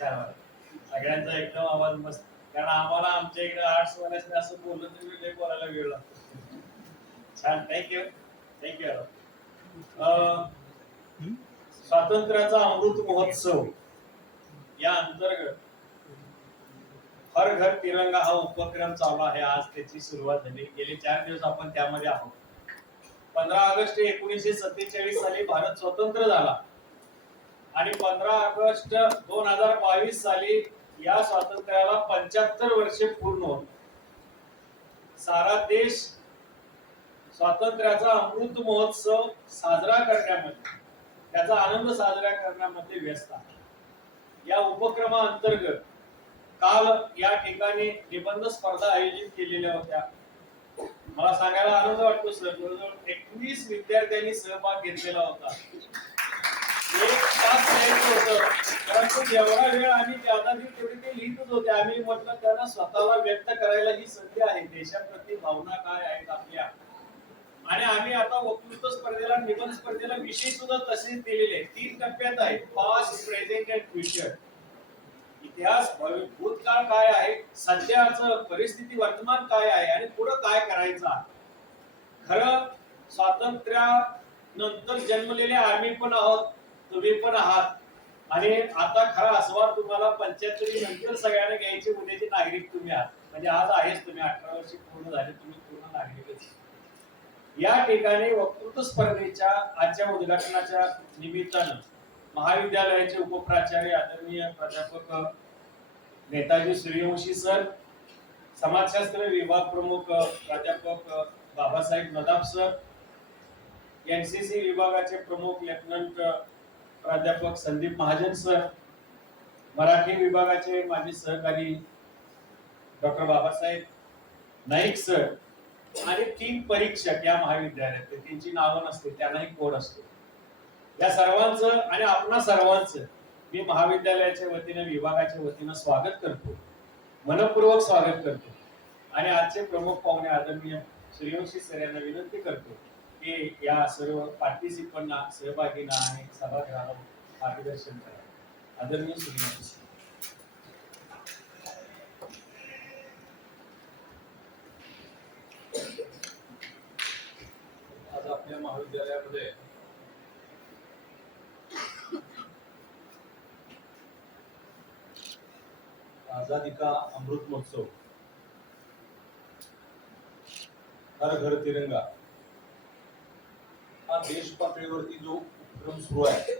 छान वाटलं. सगळ्यांचा एकदम आवाज मस्त. कारण आम्हाला आमच्या इकडे आर्ट्स वाल्यासने असं बोललं तरी लय बोलायला वेळ लागतो. छान, थँक्यू थँक्यू. स्वातंत्र्याचा अमृत महोत्सव या अंतर्गत हर घर तिरंगा हा उपक्रम चालू आहे. आज त्याची सुरुवात झाली. गेले 4 दिवस आपण त्यामध्ये आहोत. 15 ऑगस्ट 1947 साली भारत स्वतंत्र झाला आणि 15 ऑगस्ट 2022 साली या स्वातंत्र्याला 75 वर्षे पूर्ण होत. सारा देश स्वातंत्र्याचा अमृत महोत्सव साजरा करण्यामध्ये, त्याचा आनंद साजरा करण्यामध्ये व्यस्त आहे. या उपक्रमाअंतर्गत काल या ठिकाणी निबंध स्पर्धा आयोजित केलेल्या होत्या. मला सांगायला आनंद वाटतो सर, जवळजवळ 21 विद्यार्थ्यांनी सहभाग घेतलेला होता. 1 तास लिहायचं होतं, परंतु जेवढा वेळ आम्ही ज्यादा दिली तेवढी ते लिहितच होते. आम्ही म्हटलं त्यांना स्वतःला व्यक्त करायला ही संधी आहे. देशाप्रती भावना काय आहेत आपल्या, आणि आम्ही आता वक्तृत्व स्पर्धेला, निबंध स्पर्धेला विषय सुद्धा तसेच दिलेले आहेत. 3 टप्प्यात आहेत: पास्ट, प्रेझेंट अँड फ्युचर. इतिहास, भूतकाळ काय आहे, सध्याचं परिस्थिती, वर्तमान काय आहे, आणि पुढे काय करायचं आहे. खरं स्वातंत्र्यानंतर जन्मलेले आम्ही पण आहोत, तुम्ही पण आहात, आणि आता खरा आस्वाद तुम्हाला 75 नंतर सगळ्यांना घ्यायचे. उद्याचे नागरिक तुम्ही आहात, म्हणजे आज आहेच तुम्ही. 18 वर्ष पूर्ण झाले, तुम्ही पूर्ण नागरिकच. या ठिकाणी वक्तृत्व स्पर्धेच्या आजच्या उद्घाटनाच्या निमित्तानं महाविद्यालयाचे उपप्राचार्य आदरणीय प्राध्यापक नेताजी सूर्यवंशी सर, समाजशास्त्र विभाग प्रमुख प्राध्यापक बाबासाहेब नदाफ सर, एनसीसी विभागाचे प्रमुख लेफ्टनंट प्राध्यापक संदीप महाजन सर, मराठी विभागाचे माझे सहकारी डॉक्टर बाबासाहेब नाईक सर, आणि 3 परीक्षक या महाविद्यालयात. त्यांची नावं नसते, त्यांनाही कोड असतो. या सर्वांचं आणि आपणा सर्वांचं मी महाविद्यालयाच्या वतीने, विभागाच्या वतीने स्वागत करतो, मनपूर्वक स्वागत करतो. आणि आजचे प्रमुख पाहुणे आदरणीय सूर्यवंशी सर यांना विनंती करतो की या सर्व पार्टिसिपंटना, सहभागींना आणि सभागृहाला मार्गदर्शन करा. आदरणीय सूर्यवंशी. आज आपल्या महाविद्यालयामध्ये आजादी का अमृत महोत्सव, हर घर तिरंगा हा देश पातळीवरती जो उपक्रम सुरू आहे.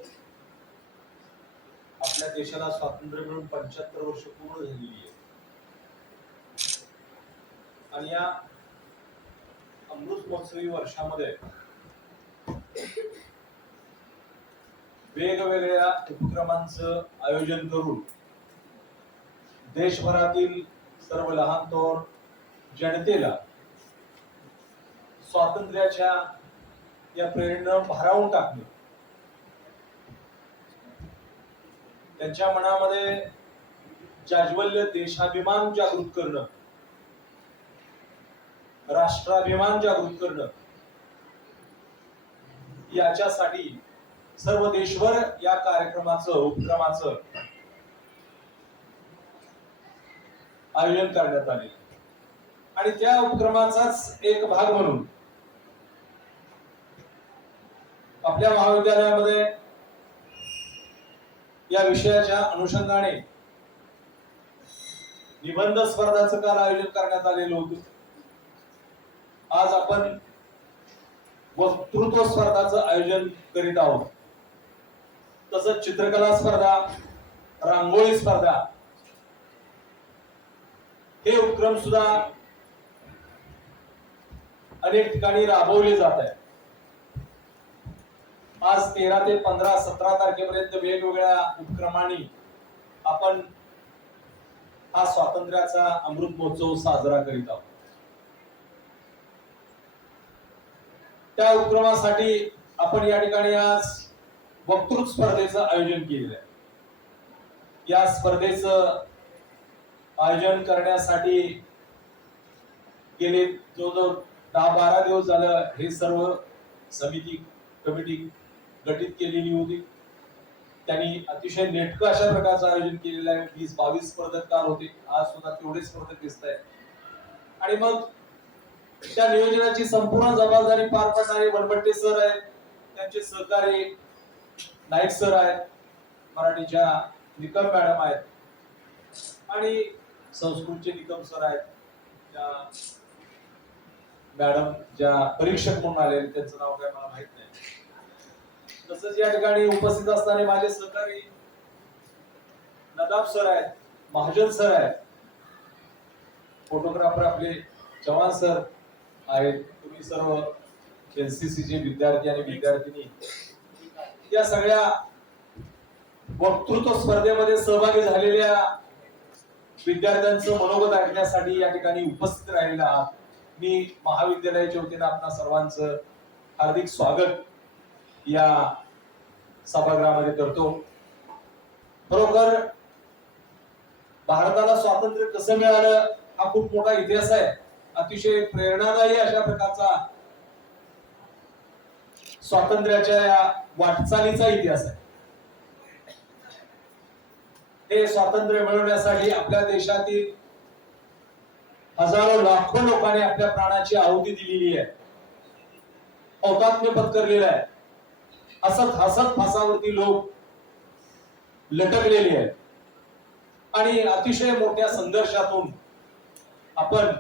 आपल्या देशाला स्वातंत्र्य मिळून 75 वर्ष पूर्ण झालेली आहे, आणि या अमृत महोत्सवी वर्षामध्ये वेगवेगळ्या उपक्रमांचं आयोजन करून देशभरातील सर्व लहान थोर जनतेला स्वातंत्र्याच्या या प्रेरणेनं भारावून टाकणे, त्यांच्या मनामध्ये जाज्वल्य देशाभिमान जागृत करणं, राष्ट्राभिमान जागृत करणं, याच्यासाठी सर्व देशभर या कार्यक्रमाचं, उपक्रमाचं आयोजन करण्यात आले. आणि त्या उपक्रमाचाच एक भाग म्हणून आपल्या महाविद्यालयामध्ये या विषयाच्या अनुषंगाने निबंध स्पर्धाचं काल आयोजन करण्यात आलेलं होतं. आज आपण वक्तृत्व स्पर्धाचं आयोजन करीत आहोत. तसंच चित्रकला स्पर्धा, रांगोळी स्पर्धा, हे उपक्रम सुद्धा अनेक ठिकाणी राबवले जात आहे. आज 13 ते 15, 17 तारखेपर्यंत वेगवेगळ्या उपक्रमांनी आपण हा स्वातंत्र्याचा अमृत महोत्सव साजरा करीत आहोत. त्या उपक्रमासाठी आपण या ठिकाणी आज वक्तृत्व स्पर्धेचं आयोजन केलेलं आहे. या स्पर्धेचं आयोजन करण्यासाठी गेले जवळजवळ 10-12 दिवस झालं हे सर्व समिती, कमिटी गठीत केलेली होती. त्यांनी अतिशय नेटकं अशा प्रकारचं आयोजन केलेलं आहे. 20-22 स्पर्धक काल होते, आज सुद्धा तेवढे स्पर्धक दिसत आहेत. आणि मग त्या नियोजनाची संपूर्ण जबाबदारी पार पाडणारे वनवट्टे सर आहेत, त्यांचे सहकारी नाईक सर आहेत, मराठीच्या निकम मॅडम आहेत आणि संस्कृतचे निकम सर आहेत. त्या मॅडम ज्या परीक्षक म्हणून आले त्यांचं नाव काय मला माहित नाही. तसंच या ठिकाणी उपस्थित असणारे माझे सहकारी नदाब सर आहेत, महाजन सर आहेत, फोटोग्राफर आपले चव्हाण सर आहेत. तुम्ही सर्व एनसीसीचे विद्यार्थी आणि विद्यार्थिनी या सगळ्या वक्तृत्व स्पर्धेमध्ये सहभागी झालेल्या विद्यार्थ्यांचं मनोगत ऐकण्यासाठी या ठिकाणी उपस्थित राहिलेला आहात. मी महाविद्यालयाच्या वतीने आपणा सर्वांचं हार्दिक स्वागत या सभागृहामध्ये करतो. खरोखर भारताला स्वातंत्र्य कसं मिळालं हा खूप मोठा इतिहास आहे. अतिशय प्रेरणादायी अशा प्रकारचा स्वातंत्र्याच्या या वाटचालीचा इतिहास आहे. हे स्वातंत्र्य मिळवण्यासाठी आपल्या देशातील हजारो लाखो लोकांनी आपल्या प्राणाची आहुती दिलेली आहे, औतात्म्य पत्करलेलं आहे. हसत हसत फासावरती लोक लटकलेले आहेत आणि अतिशय मोठ्या संघर्षातून आपण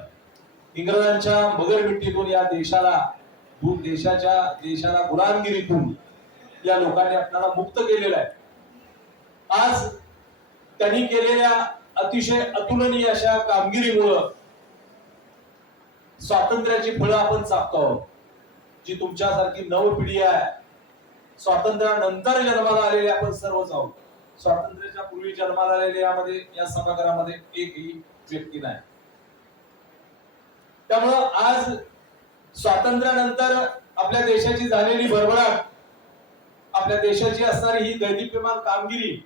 इंग्रजांच्या मगरमिट्टीतून या देशाला गुलामगिरीतून या लोकांनी आपल्याला मुक्त केलेलं आहे. आज त्यांनी केलेल्या अतिशय अतुलनीय अशा कामगिरीमुळं स्वातंत्र्याची फळं आपण चाखतो आहोत. जी तुमच्यासारखी नव पिढी आहे, स्वातंत्र्यानंतर जन्माला आलेले आपण सर्वच आहोत. स्वातंत्र्याच्या पूर्वी जन्माला आलेले यामध्ये या सभागृहामध्ये एकही व्यक्ती नाही. त्यामुळं आज स्वातंत्र्यानंतर आपल्या देशाची झालेली भरभराट, आपल्या देशाची असणारी ही दैदिप्यमान कामगिरी,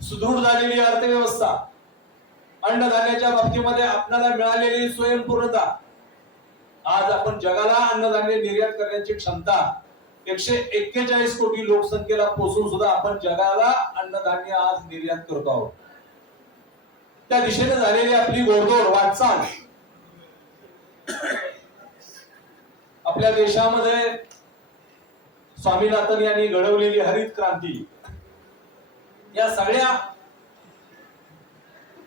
सुदृढ झालेली अर्थव्यवस्था, अन्नधान्याच्या बाबतीमध्ये आपल्याला मिळालेली स्वयंपूर्णता, आज आपण जगाला अन्नधान्य निर्यात करण्याची क्षमता 141 कोटी लोकसंख्येला पोहोचून सुद्धा आपण जगाला अन्नधान्य आज निर्यात करतो आहोत. त्या दिशेने झालेली आपली घोडदौड वाटचाल, आपल्या देशामध्ये स्वामीनाथन यांनी घडवलेली हरित क्रांती, या सगळ्या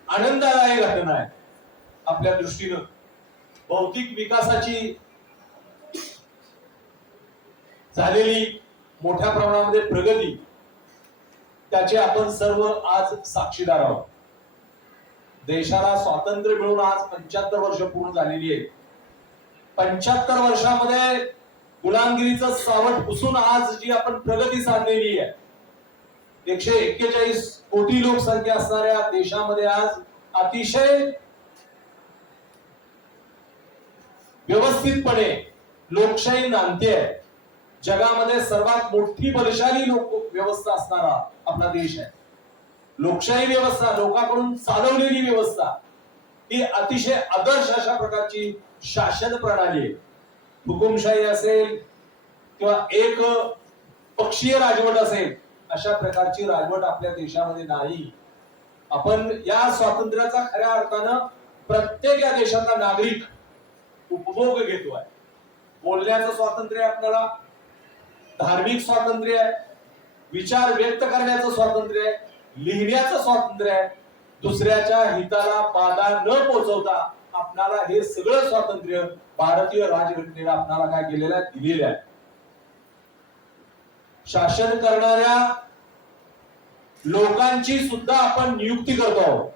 आनंददायी घटना आहे. आपल्या दृष्टीनं भौतिक विकासाची झालेली मोठ्या प्रमाणामध्ये प्रगती, त्याचे आपण सर्व आज साक्षीदार आहोत. देशाला स्वातंत्र्य मिळून आज 75 वर्ष पूर्ण झालेली आहे. 75 वर्षामध्ये गुलामगिरीचं सावट पुसून आज जी आपण प्रगती साधलेली आहे, 141 कोटी लोकसंख्या असणाऱ्या देशामध्ये आज अतिशय व्यवस्थितपणे लोकशाही नांदते आहे. जगामध्ये सर्वात मोठी बलशाली लोक व्यवस्था असणारा आपला देश आहे. लोकशाही व्यवस्था, लोकांकडून चालवलेली व्यवस्था, ही अतिशय आदर्श अशा प्रकारची शासन प्रणाली आहे. हुकुमशाही असेल किंवा एक पक्षीय राजवट असेल, अशा प्रकारची राजवट आपल्या देशामध्ये नाही. आपण या स्वातंत्र्याचा खऱ्या अर्थानं प्रत्येक या देशातला नागरिक उपभोग घेतोय. बोलण्याचं स्वातंत्र्य आहे आपल्याला, धार्मिक स्वातंत्र्य आहे, विचार व्यक्त करण्याचं स्वातंत्र्य आहे, लिहिण्याचं स्वातंत्र्य आहे. दुसऱ्याच्या हिताला बाधा न पोहोचवता आपल्याला हे सगळं स्वातंत्र्य भारतीय राज्यघटनेला आपल्याला काय केलेलं आहे, दिलेलं आहे. शासन करणाऱ्या लोकांची सुद्धा आपण नियुक्ती करतो आहोत.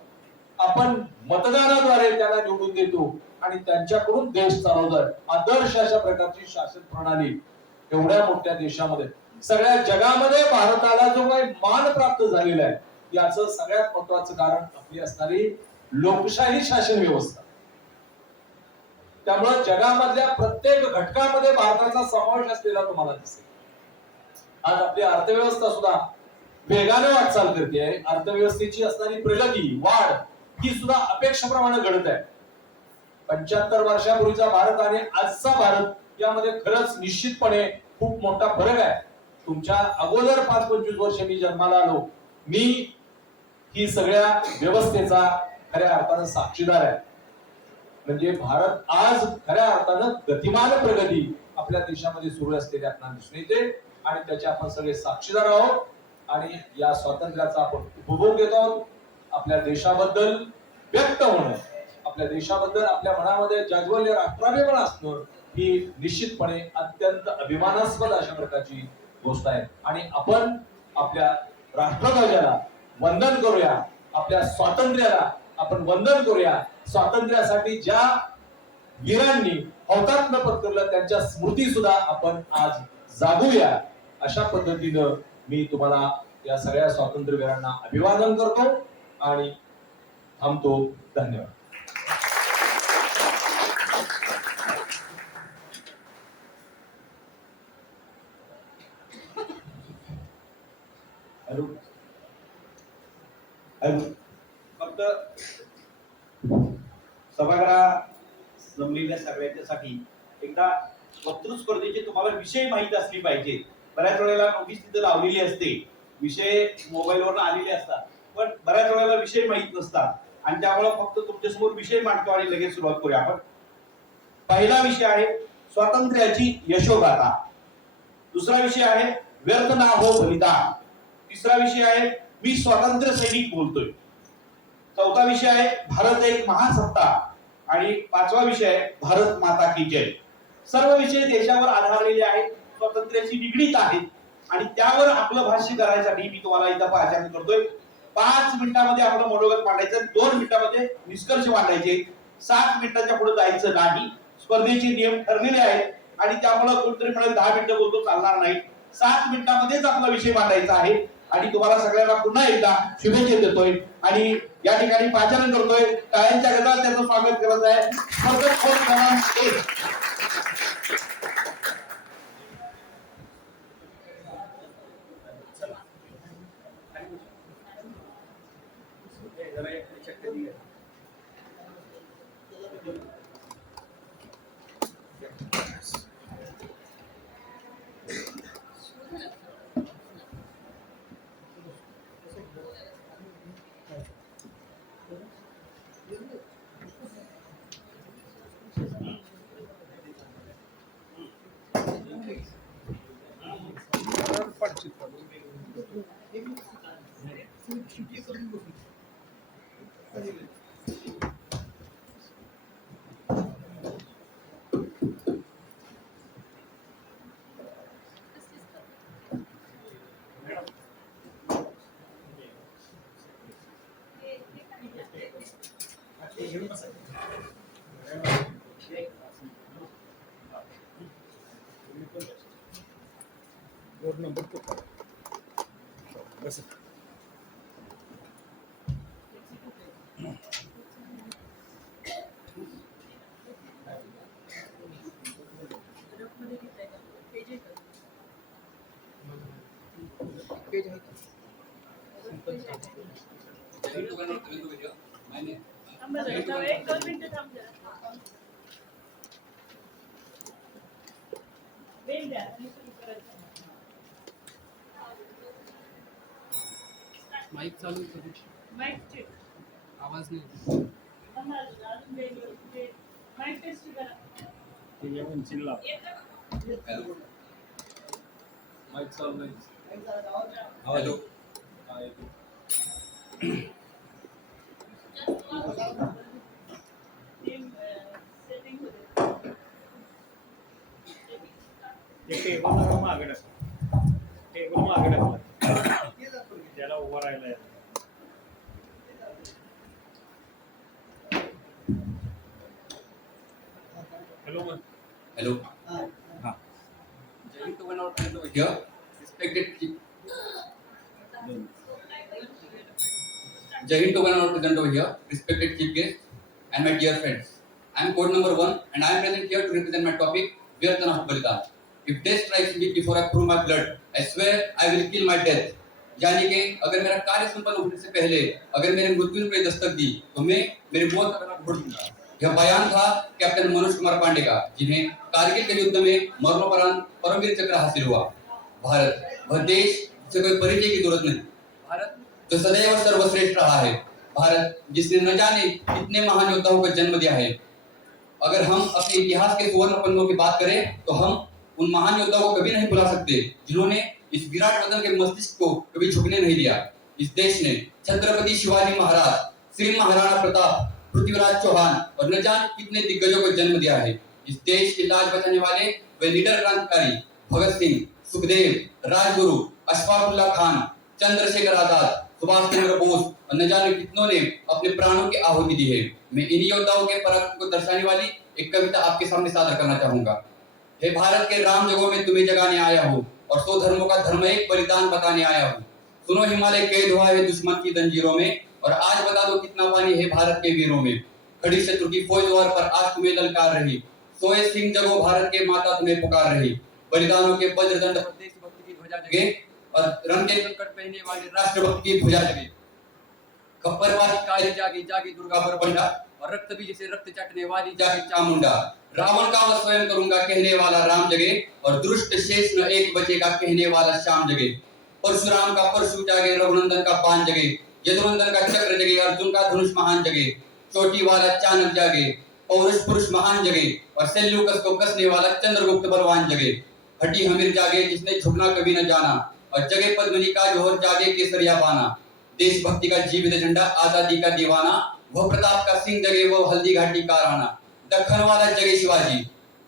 आपण मतदानाद्वारे त्यांना निवडून देतो आणि त्यांच्याकडून देश चालवतात. आदर्श अशा प्रकारची शासन प्रणाली एवढ्या मोठ्या देशामध्ये, सगळ्या जगामध्ये भारताला जो काही मान प्राप्त झालेला आहे, याचं सगळ्यात महत्वाचं कारण आपली असणारी लोकशाही शासन व्यवस्था. त्यामुळे जगामधल्या प्रत्येक घटकामध्ये भारताचा समावेश असलेला तुम्हाला दिसेल. आज आपली अर्थव्यवस्था सुद्धा वेगाने वाटचाल करते आहे. अर्थव्यवस्थेची असणारी प्रगती, वाढ ही सुद्धा अपेक्षेप्रमाणे घडत आहे. 75 वर्षापूर्वीचा भारत आणि आजचा भारत यामध्ये खरंच निश्चितपणे खूप मोठा फरक आहे. तुमच्या अगोदर 5-25 वर्ष मी जन्माला आलो, मी ही सगळ्या व्यवस्थेचा खऱ्या अर्थानं साक्षीदार आहे. म्हणजे भारत आज खऱ्या अर्थानं गतिमान प्रगती आपल्या देशामध्ये सुरू असलेली आपल्याला दिसून येते आणि त्याचे आपण सगळे साक्षीदार आहोत. आणि या स्वातंत्र्याचा आपण उपभोग घेत आहोत. आपल्या देशाबद्दल व्यक्त होणं, आपल्या देशाबद्दल आपल्या मनामध्ये जाज्वल्य राष्ट्राभिमान असणं ही निश्चितपणे अत्यंत अभिमानास्पद अशा प्रकारची गोष्ट आहे. आणि आपण आपल्या राष्ट्रध्वजाला वंदन करूया, आपल्या स्वातंत्र्याला आपण वंदन करूया. स्वातंत्र्यासाठी ज्या वीरांनी हौतात्म्य पत्करलं त्यांच्या स्मृती सुद्धा आपण आज जागूया. अशा पद्धतीनं मी तुम्हाला या सगळ्या स्वातंत्र्यवीरांना अभिवादन करतो आणि थांबतो. धन्यवाद. फक्त सभागृहात जमलेल्या सगळ्यांच्यासाठी एकदा वक्तृत्व स्पर्धेचे तुम्हाला विषय माहित असली पाहिजे. बऱ्याच वेळेला नोटीस तिथे लावलेली असते, विषय मोबाईलवर आलेले असतात, पण बऱ्याच वेळेला विषय माहित नसतात आणि त्यामुळे फक्त तुमच्यासमोर विषय मांडतो आणि लगेच सुरुवात करूया आपण. पहिला विषय आहे स्वातंत्र्याची यशोगाथा. दुसरा विषय आहे व्यर्थ ना हो बलिदान. तिसरा विषय आहे मी स्वातंत्र्य सैनिक बोलतोय. चौथा विषय आहे भारत एक महासत्ता आणि पाचवा विषय आहे भारत माता की जय. सर्व विषय देशावर आधारलेले आहेत, स्वातंत्र्याशी निगडीत आहेत आणि त्यावर आपलं भाष्य करायसाठी मी तुम्हाला इथं पाचारण करतोय. 5 मिनिटांमध्ये आपलं मनोगत मांडायचं, 2 मिनिटांमध्ये निष्कर्ष मांडायचे, 7 मिनिटांच्या पुढे जायचं नाही. स्पर्धेचे नियम ठरलेले आहेत आणि त्यामुळे कोणतरी म्हणाल 10 मिनिटं बोलतो चालणार नाही. 7 मिनिटांमध्येच आपला विषय मांडायचा आहे आणि तुम्हाला सगळ्यांना पुन्हा एकदा शुभेच्छा देतोय आणि या ठिकाणी पाचारण करतोय. टाळ्यांच्या गजरात त्याचं स्वागत करत आहे. स्पर्धक कोण क्रमांक 1. माइक चालू करू. Mic check. आवाज नाही. माइक टेस्ट करा. माईक चालू नाही. हॅलो. टेबल मागे टाकला त्याला उभा राहिलाय. Hello Hello. Jai Hind to one out present over here. Respected chief. Jai Hind to one out present over here. Respected chief guest and my dear friends. I am code number 1 and I am present here to represent my topic. Vyarth na ho balidan. If death strikes me before I prove my blood, I swear I will kill my death. यानी कि अगर मेरा कार्य संपन्न होने से पहले अगर मेरे मृत्यु ने दस्तक दी तो मैं मेरी मौत का घोड़ दूंगा. यह बयान था कैप्टन मनोज कुमार पांडे का, जिन्हें कारगिल के युद्ध में मरणोपरांत परमवीर चक्र हासिल हुआ. भारत वह देश से कोई परिचय की जरूरत नहीं। भारत जो सदैव सर्वश्रेष्ठ रहा है, भारत जिसने न जाने कितने महान योद्धाओं को जन्म दिया है। अगर हम अपने इतिहास के सुवर्ण पन्नों की बात करें तो हम उन महान योद्धाओं को कभी नहीं भुला सकते जिन्होंने इस विराट वतन के मस्तिष्क को कभी झुकने नहीं दिया। इस देश ने छत्रपति शिवाजी महाराज, श्री महाराणा प्रताप, पृथ्वीराज चौहान और न जाने कितने दिग्गजों को जन्म दिया है। इस देश की लाज बचाने वाले वे लीडर क्रांतिकारी भगत सिंह, सुखदेव, राजगुरु, अशफाकुल्ला खान, चंद्रशेखर आजाद, सुभाष चंद्र बोस और न जाने कितनों ने अपने प्राणों की आहुति दी है। मैं इन योद्धाओं के पराक्रम को दर्शाने वाली एक कविता आपके सामने सादर करना चाहूंगा। हे भारत के राम जगहों में तुम्हें जगाने आया हूँ और 100 धर्मों का धर्म एक बलिदान बताने आया हूँ। सुनो हिमालय कैद हुआ है दुश्मन की जंजीरों में और आज बता दो कितना पानी है भारत के वीरों में। खड़ी शत्रु की फौज द्वार पर आज तुम्हें ललकार रही, सोए सिंह जगो भारत के माता तुम्हें पुकार रही। बलिदानों के वज्रदंड पर देशभक्ति की ध्वजा जगे और रंग के कंकड़ पहनने वाले राष्ट्रभक्ति की ध्वजा जगे। खप्परवादी काली जागी जागी दुर्गा पर बंडा और रक्त बीज से रक्त चाटने वाली जागी चामुंडा। रावण का वध स्वयं करूंगा कहने वाला राम जगे और दुष्ट शेष न एक बचेगा कहने वाला श्याम जगे। परशुराम का परशु जागे, रघुनंदन का बाण जगे, यदुनंदन का चक्र जगे, अर्जुन का धनुष महान जगे। चोटी वाला चाणक्य जागे, पौरुष पुरुष महान जगे और सेल्यूकस को कसने वाला चंद्रगुप्त बलवान जगे। हटी हमीर जागे जिसने झुकना कभी न जाना और जगे पद्मिनी का जोहर जागे केसरिया बाना। देशभक्ति का जीवित झंडा, आजादी का दीवाना, वह प्रताप का सिंह जगे, वो हल्दी घाटी का राणा। दखन वाला जगे शिवाजी,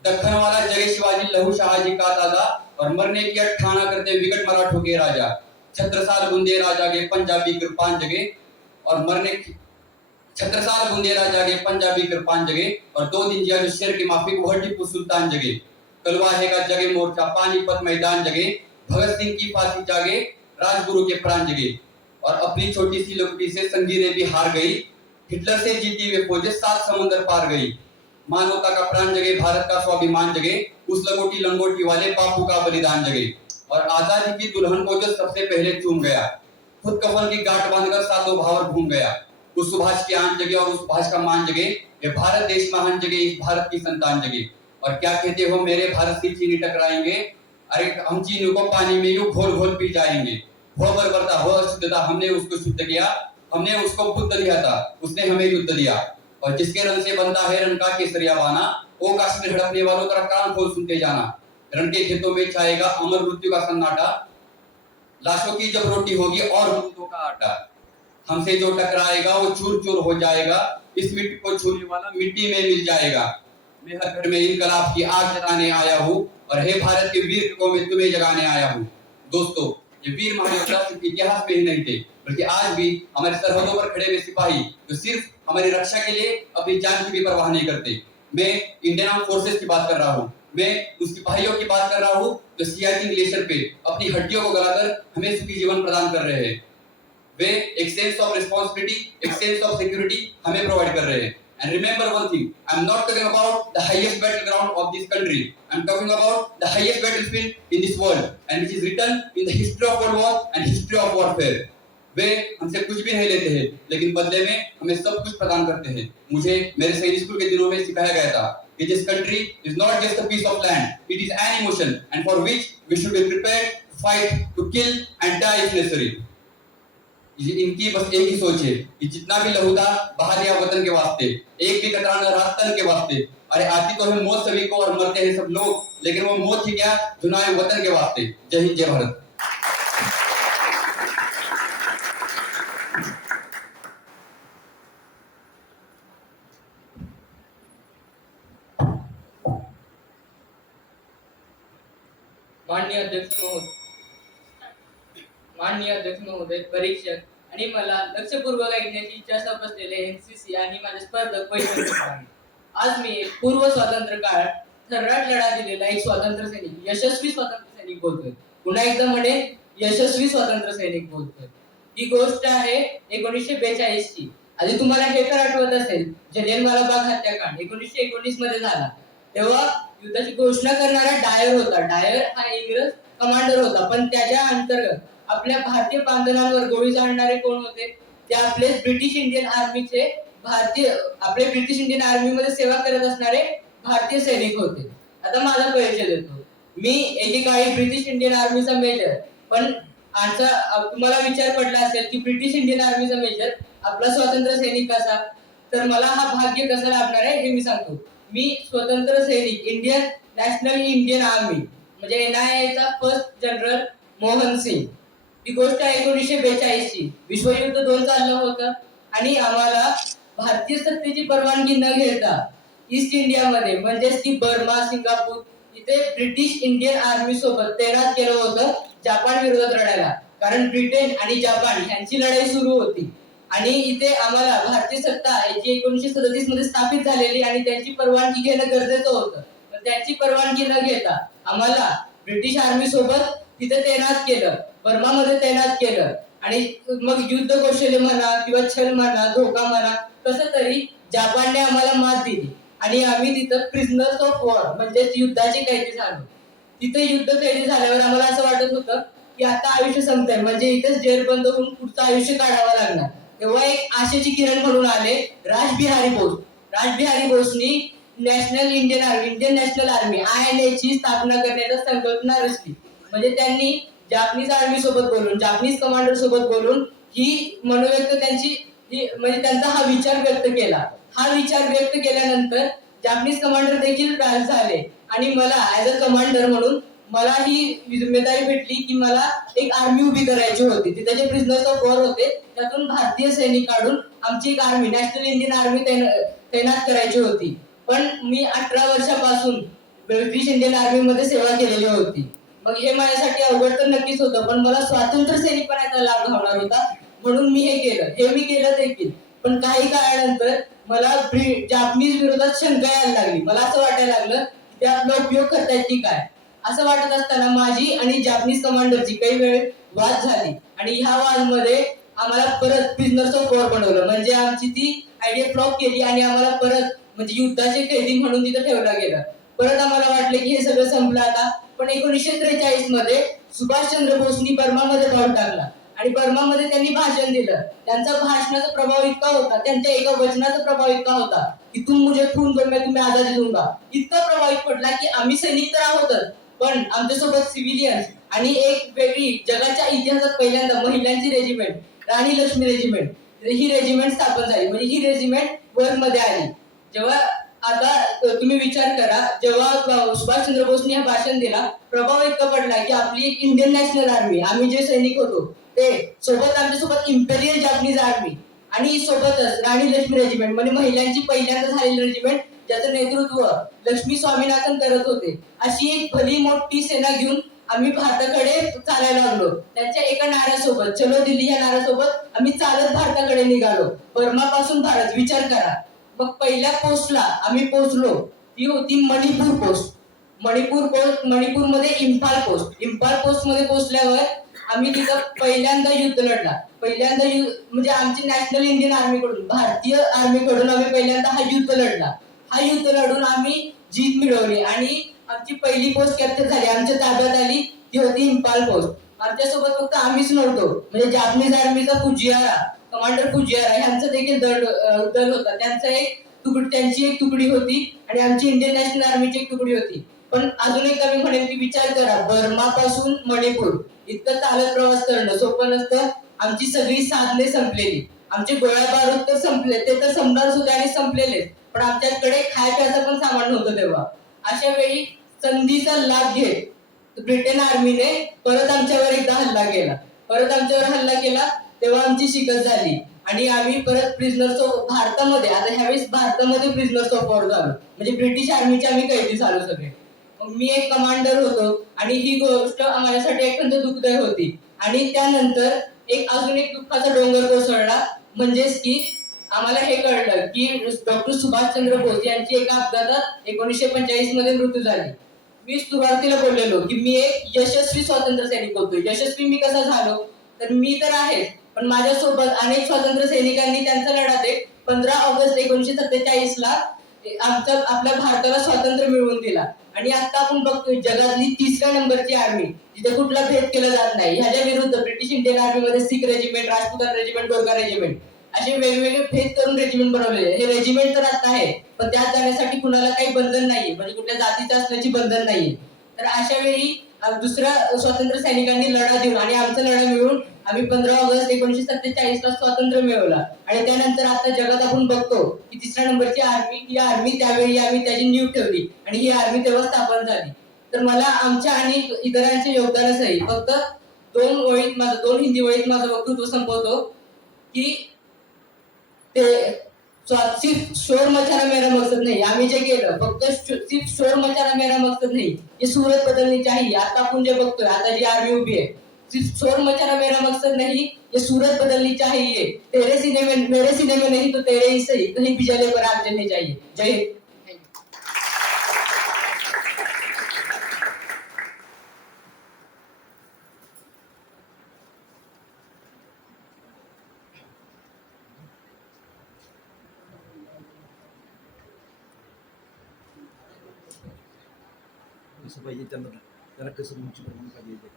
दखन वाला जगे शिवाजी, लहू शाहजी का ताजा और मरने की अठाना करते विकट मराठों के राजा। छत्रसाल बुंदेला जागे, पंजाबी कृपान जगे और मरने की छत्रसाल बुंदेला जागे, पंजाबी कृपान जगे और 2 दिन जिया जो शेर की माफिक वह टीपू सुल्तान जगे। कलवाहे का जगे मोर्चा, पानीपत मैदान जगे, भगत सिंह की फांसी जागे, राजगुरु के प्राण जगे और अपनी छोटी सी लुकड़ी से संजीरें भी हार गई। हिटलर से जीती हुई फौजें 7 समुद्र पार गई। मानवता का प्राण जगे, भारत का स्वाभिमान जगे, उस लंगोटी लंगोटी वाले बापू का बलिदान जगे और आजादी की दुल्हन को जो सबसे पहले चूम गया, खुद कफन की गांठ बांधकर सातों भावर घूम गया। उस सुभाष की आन जगे और उस सुभाष का मान जगे, ये भारत देश महान जगे, इस भारत की संतान जगे। और क्या कहते हो मेरे भारत की चीनी टकराएंगे, अरे हम चीनी को पानी में यूं घोल घोल पी जाएंगे। वो बर्बरता, वो अशुद्धता, हमने उसको शुद्ध किया, हमने उसको बुद्ध दिया था, उसने हमें युद्ध दिया। और जिसके रंग से बनता है रंग का केसरिया बाना, वो कश्मीर हड़पने वालों का कान खोल सुनते जाना। रण के खेतों में छाएगा अमर मृत्यु का सन्नाटा, लाशों की जब रोटी होगी और दूधों का आटा। हमसे जो टकराएगा वो चूर चूर हो जाएगा, इस मिट्टी को छूने वाला मिट्टी में मिल जाएगा। मैं हर घर में इनकलाब की आग जलाने आया हूँ और हे भारत के वीर को मैं तुम्हें जगाने आया हूँ। दोस्तों, ये वीर महायोद्धा सिर्फ इतिहास में ही नहीं थे, बल्कि आज भी हमारे सरहदों पर खड़े हुए सिपाही जो सिर्फ हमारी रक्षा के लिए अपनी जान की भी परवाह नहीं करते। मैं इंडियन आर्म फोर्सेस की बात कर रहा हूँ, मैं उन सिपाहियों की बात कर रहा हूँ जो सियाचिन ग्लेशियर पे अपनी हड्डियों को गलाकर हमें सुखी जीवन प्रदान कर रहे हैं। वे एक सेंस ऑफ रिस्पॉन्सिबिलिटी, एक सेंस ऑफ सिक्योरिटी हमें प्रोवाइड कर रहे हैं। And remember one thing, I am not talking about the highest battleground of this country. I am talking about the highest battlefield in this world, and which is written in the history of World War and history of warfare. वे हमसे कुछ भी नहीं लेते हैं, लेकिन बदले में हमें सब कुछ प्रदान करते हैं। मुझे मेरे सैनिक स्कूल के दिनों में सिखाया गया था कि this country is not just a piece of land, it is an emotion, and for which we should be prepared to fight, to kill and die if necessary. इनकी बस एक ही सोच है कि जितना भी लहूदा बाहर या वतन के वास्ते, एक भी कतरा न रहा तन के वास्ते। अरे आती तो है मौत सभी को और मरते हैं सब लोग, लेकिन वो मौत ही क्या, चुनाव वतन के वास्ते। जय हिंद, जय भारत। माननीय अध्यक्ष महोदय, परीक्षक आणि मला लक्षपूर्वक ऐकण्याची इच्छा असलेले एनसीसी आणि माझे स्पर्धक पैसे। आज मी एक पूर्व स्वातंत्र्य काळात थराट लढा दिलेला एक स्वातंत्र्य सैनिक, यशस्वी स्वातंत्र्य सैनिक बोलतोय। पुन्हा एकदा म्हणे यशस्वी स्वातंत्र्य सैनिक बोलतोय। ही गोष्ट आहे 1942 ची। आधी तुम्हाला हे तर आठवत असेल, जालियनवाला बाग हत्याकांड 1919 मध्ये झाला। तेव्हा युद्धाची घोषणा करणारा डायर होता। डायर हा इंग्रज कमांडर होता, पण त्याच्या अंतर्गत आपल्या भारतीय बांधवांवर गोळी झाडणारे कोण होते? ते आपले ब्रिटिश इंडियन आर्मीचे आपले ब्रिटिश इंडियन आर्मी मध्ये सेवा करत असणारे भारतीय सैनिक होते। आता माझा परिचय देतो। मी एकेकाळी ब्रिटिश इंडियन आर्मीचा मेजर पण तुम्हाला विचार पडला असेल की ब्रिटिश इंडियन आर्मीचा मेजर आपला स्वातंत्र्य सैनिक कसा, तर मला हा भाग्य कसं लाभणार आहे हे मी सांगतो. मी स्वतंत्र सैनिक इंडियन नॅशनल इंडियन आर्मी म्हणजे NIA चा फर्स्ट जनरल मोहन सिंग. ही गोष्ट आहे 1942 ची. विश्वयुद्ध 2 चाललं होतं आणि आम्हाला भारतीय सत्तेची परवानगी न घेता ईस्ट इंडियामध्ये म्हणजेच की बर्मा, सिंगापूर इथे ब्रिटिश इंडियन आर्मी सोबत तैनात केलं होतं जपान विरोधात लढायला. कारण ब्रिटन आणि जपान यांची लढाई सुरू होती आणि इथे आम्हाला भारतीय सत्ता जी 1937 मध्ये स्थापित झालेली आणि त्यांची परवानगी घेणं गरजेचं होतं. पण त्यांची परवानगी न घेता आम्हाला ब्रिटिश आर्मी सोबत तिथे तैनात केलं, बर्मामध्ये तैनात केलं आणि मग युद्ध कौशल्य म्हणा किंवा छल म्हणा, धोका म्हणा, कसं तरी जपानने आम्हाला मात दिली आणि आम्ही तिथं प्रिझनर्स ऑफ वॉर म्हणजे युद्धाचे कैदी झालो. तिथे युद्ध कैदी झाल्यावर आम्हाला असं वाटत होतं की आता आयुष्य संपतंय, म्हणजे इथेच जेल बंद होऊन पुढचं आयुष्य काढावं लागणार. तेव्हा एक आशेची किरण म्हणून आले रासबिहारी बोस. रासबिहारी बोसनी national Indian army, Indian national army INA ची स्थापना करण्याची संकल्पना रचली. म्हणजे त्यांनी जापनीज आर्मी सोबत बोलून, जापनीज कमांडर सोबत बोलून ही मनोव्यक्त त्यांची म्हणजे त्यांचा हा विचार व्यक्त केला. हा विचार व्यक्त केल्यानंतर जापनीज कमांडर देखील राज झाले आणि मला ऍज अ कमांडर म्हणून मला ही जिम्मेदारी भेटली की मला एक आर्मी उभी करायची होती. तिथे जे प्रिझनर्स ऑफ वॉर होते त्यातून भारतीय सैनिक काढून आमची एक आर्मी, नॅशनल इंडियन आर्मी तैनात करायची होती. पण मी 18 वर्षापासून ब्रिटिश इंडियन आर्मी मध्ये सेवा केलेली होती. मग हे माझ्यासाठी अवघड तर नक्कीच होतं, पण मला स्वातंत्र्य सैनिकपणाचा लाभ होणार होता म्हणून मी हे केलं. हे मी केलं देखील. पण काही काळानंतर मला जापनीज विरोधात शंका यायला लागली. मला असं वाटायला लागलं की आपला उपयोग करतायत की काय. असं वाटत असताना माझी आणि जापनीज कमांडरची काही वेळ वाद झाली आणि ह्या वादमध्ये आम्हाला परत प्रिझनर्स ऑफ वॉर बनवलं. म्हणजे आमची ती आयडिया फ्लॉप केली आणि आम्हाला परत म्हणजे युद्धाचे कैदी म्हणून तिथं ठेवलं गेलं. परत आम्हाला वाटलं की हे सगळं संपलं आता. पण 1943 मध्ये सुभाषचंद्र बोसनी बर्मामध्ये पाऊल टाकला आणि बर्मामध्ये त्यांनी भाषण दिलं. त्यांचा भाषणाचा प्रभाव इतका होता, त्यांच्या एका वचनाचा प्रभाव इतका होता की तुम मुझे खून दो मैं तुम्हें आजादी दूंगा. इतका प्रभावित पडला की आम्ही सैनिक तर आहोतच, पण आमच्यासोबत सिव्हिलियन्स आणि एक वेगळी जगाच्या इतिहासात पहिल्यांदा महिलांची रेजिमेंट, राणी लक्ष्मी रेजिमेंट, ही रेजिमेंट स्थापन झाली. म्हणजे ही रेजिमेंट मध्ये आली. जेव्हा आता तुम्ही विचार करा, जेव्हा सुभाषचंद्र बोसनी हा भाषण दिला, प्रभाव इतका पडला की आपली एक इंडियन नॅशनल आर्मी, आम्ही जे सैनिक होतो ते सोबत आमच्यासोबत इम्पेरियल जापनीज आर्मी आणि सोबतच राणी लक्ष्मी रेजिमेंट म्हणजे महिलांची पहिल्यांदा झालेली रेजिमेंट ज्याचं नेतृत्व लक्ष्मी स्वामीनाथन करत होते, अशी एक भली मोठी सेना घेऊन आम्ही भारताकडे चालायला लागलो. त्यांच्या एका नाऱ्यासोबत, चलो दिल्ली या नाऱ्यासोबत आम्ही चालत भारताकडे निघालो. बर्मापासून भारत. विचार करा. मग पहिल्या पोस्टला आम्ही पोहोचलो, ती होती मणिपूर पोस्ट. मणिपूरमध्ये इम्फाल पोस्ट. इम्फाल पोस्ट मध्ये पोहोचल्यावर आम्ही तिथं पहिल्यांदा युद्ध लढला. पहिल्यांदा म्हणजे आमची नॅशनल इंडियन आर्मीकडून, भारतीय आर्मीकडून आम्ही पहिल्यांदा हा युद्ध लढला. हा युद्ध लढून आम्ही जीत मिळवली आणि आमची पहिली पोस्ट कॅप्चर झाली, आमच्या ताब्यात आली. ती होती इम्फाल पोस्ट. आमच्यासोबत फक्त आम्हीच नव्हतो, म्हणजे जापनीज आर्मीचा फुजियारा, कमांडर फुजियारा यांचा देखील दल होता. त्यांची एक तुकडी होती आणि आमची इंडियन नॅशनल आर्मीची एक तुकडी होती. पण अजून एकदा मी म्हणेन की विचार करा, बर्मापासून मणिपूर इतकं चालत प्रवास करणं सोपं नसतं. आमची सगळी साधने संपलेली, आमचे गोळ्या बारूद तर संपले, ते तर संपणारच होते आणि संपलेले, पण आमच्याकडे खाय प्यायचं पण सामान नव्हतं. तेव्हा अशा वेळी संधीचा लाभ घेत ब्रिटन आर्मीने परत आमच्यावर एकदा हल्ला केला. तेव्हा आमची शिकत झाली आणि आम्ही परत प्रिझनर्स ऑफ भारतामध्ये, आता ह्यावेळेस भारतामध्ये प्रिझनर्स ऑफ वॉर झालो, म्हणजे ब्रिटिश आर्मीचे आम्ही कैदी झालो सगळे. मग मी एक कमांडर होतो आणि ही गोष्ट माझ्यासाठी अत्यंत दुःखदायी होती. आणि त्यानंतर अजून एक दुःखाचा डोंगर कोसळला, म्हणजेच की आम्हाला हे कळलं की डॉक्टर सुभाषचंद्र बोस यांची एका अपघातात 1945 मध्ये मृत्यू झाली. मी सुरुवातीला बोललेलो की मी एक यशस्वी स्वातंत्र्य सैनिक होतो. यशस्वी मी कसा झालो, तर मी तर आहे, पण माझ्यासोबत अनेक स्वातंत्र्य सैनिकांनी त्यांचा लढा देत 15 ऑगस्ट 1947 ला आपल्या भारताला स्वातंत्र्य मिळवून दिला. आणि आता आपण बघतोय जगातली 3ऱ्या नंबरची आर्मी, जिथे कुठला भेद केला जात नाही. ह्याच्या विरुद्ध ब्रिटिश इंडियन आर्मी मध्ये Sikh regiment, Rajputana regiment, Gorkha regiment असे वेगवेगळे भेद करून रेजिमेंट बनवलेले. हे रेजिमेंट तर आता आहे, पण त्यात जाण्यासाठी कुणाला काही बंधन नाहीये, म्हणजे कुठल्या जातीचं असण्याची बंधन नाहीये. तर अशा वेळी दुसऱ्या स्वातंत्र्य सैनिकांनी लढा देऊन आणि आमचा लढा मिळून आम्ही 15 ऑगस्ट 1947 ला स्वातंत्र्य मिळवला. आणि त्यानंतर आता जगात आपण बघतो की तिसऱ्या नंबरची आर्मी, ही आर्मी त्यावेळी आम्ही त्याची नीव ठेवली आणि ही आर्मी तेव्हा स्थापन झाली. तर मला आमच्या आणि इतरांच्या योगदानासहित फक्त 2 हिंदी वळीत माझं वक्तृत्व संपवतो की ते सिर्फ शोर मचाना मेरा मकसद नहीं. आम्ही जे केलं फक्त सिर्फ शोर मचाना मेरा मकसद नहीं, ये सूरत बदलनी चाहिए. आता आपण जे बघतोय, आता जी आर्मी उभी आहे, सिर्फ शोर मचाना मेरा मकसद नहीं, ये सूरत बदलनी चाहिए. तेरे सीने में मेरे सीने में नहीं तो तेरे ही सही, कहीं भी जले पर आग जलनी चाहिए. जय हिंद. कसं पाहिजे त्यांना, त्याला कसं उंची पाहिजे.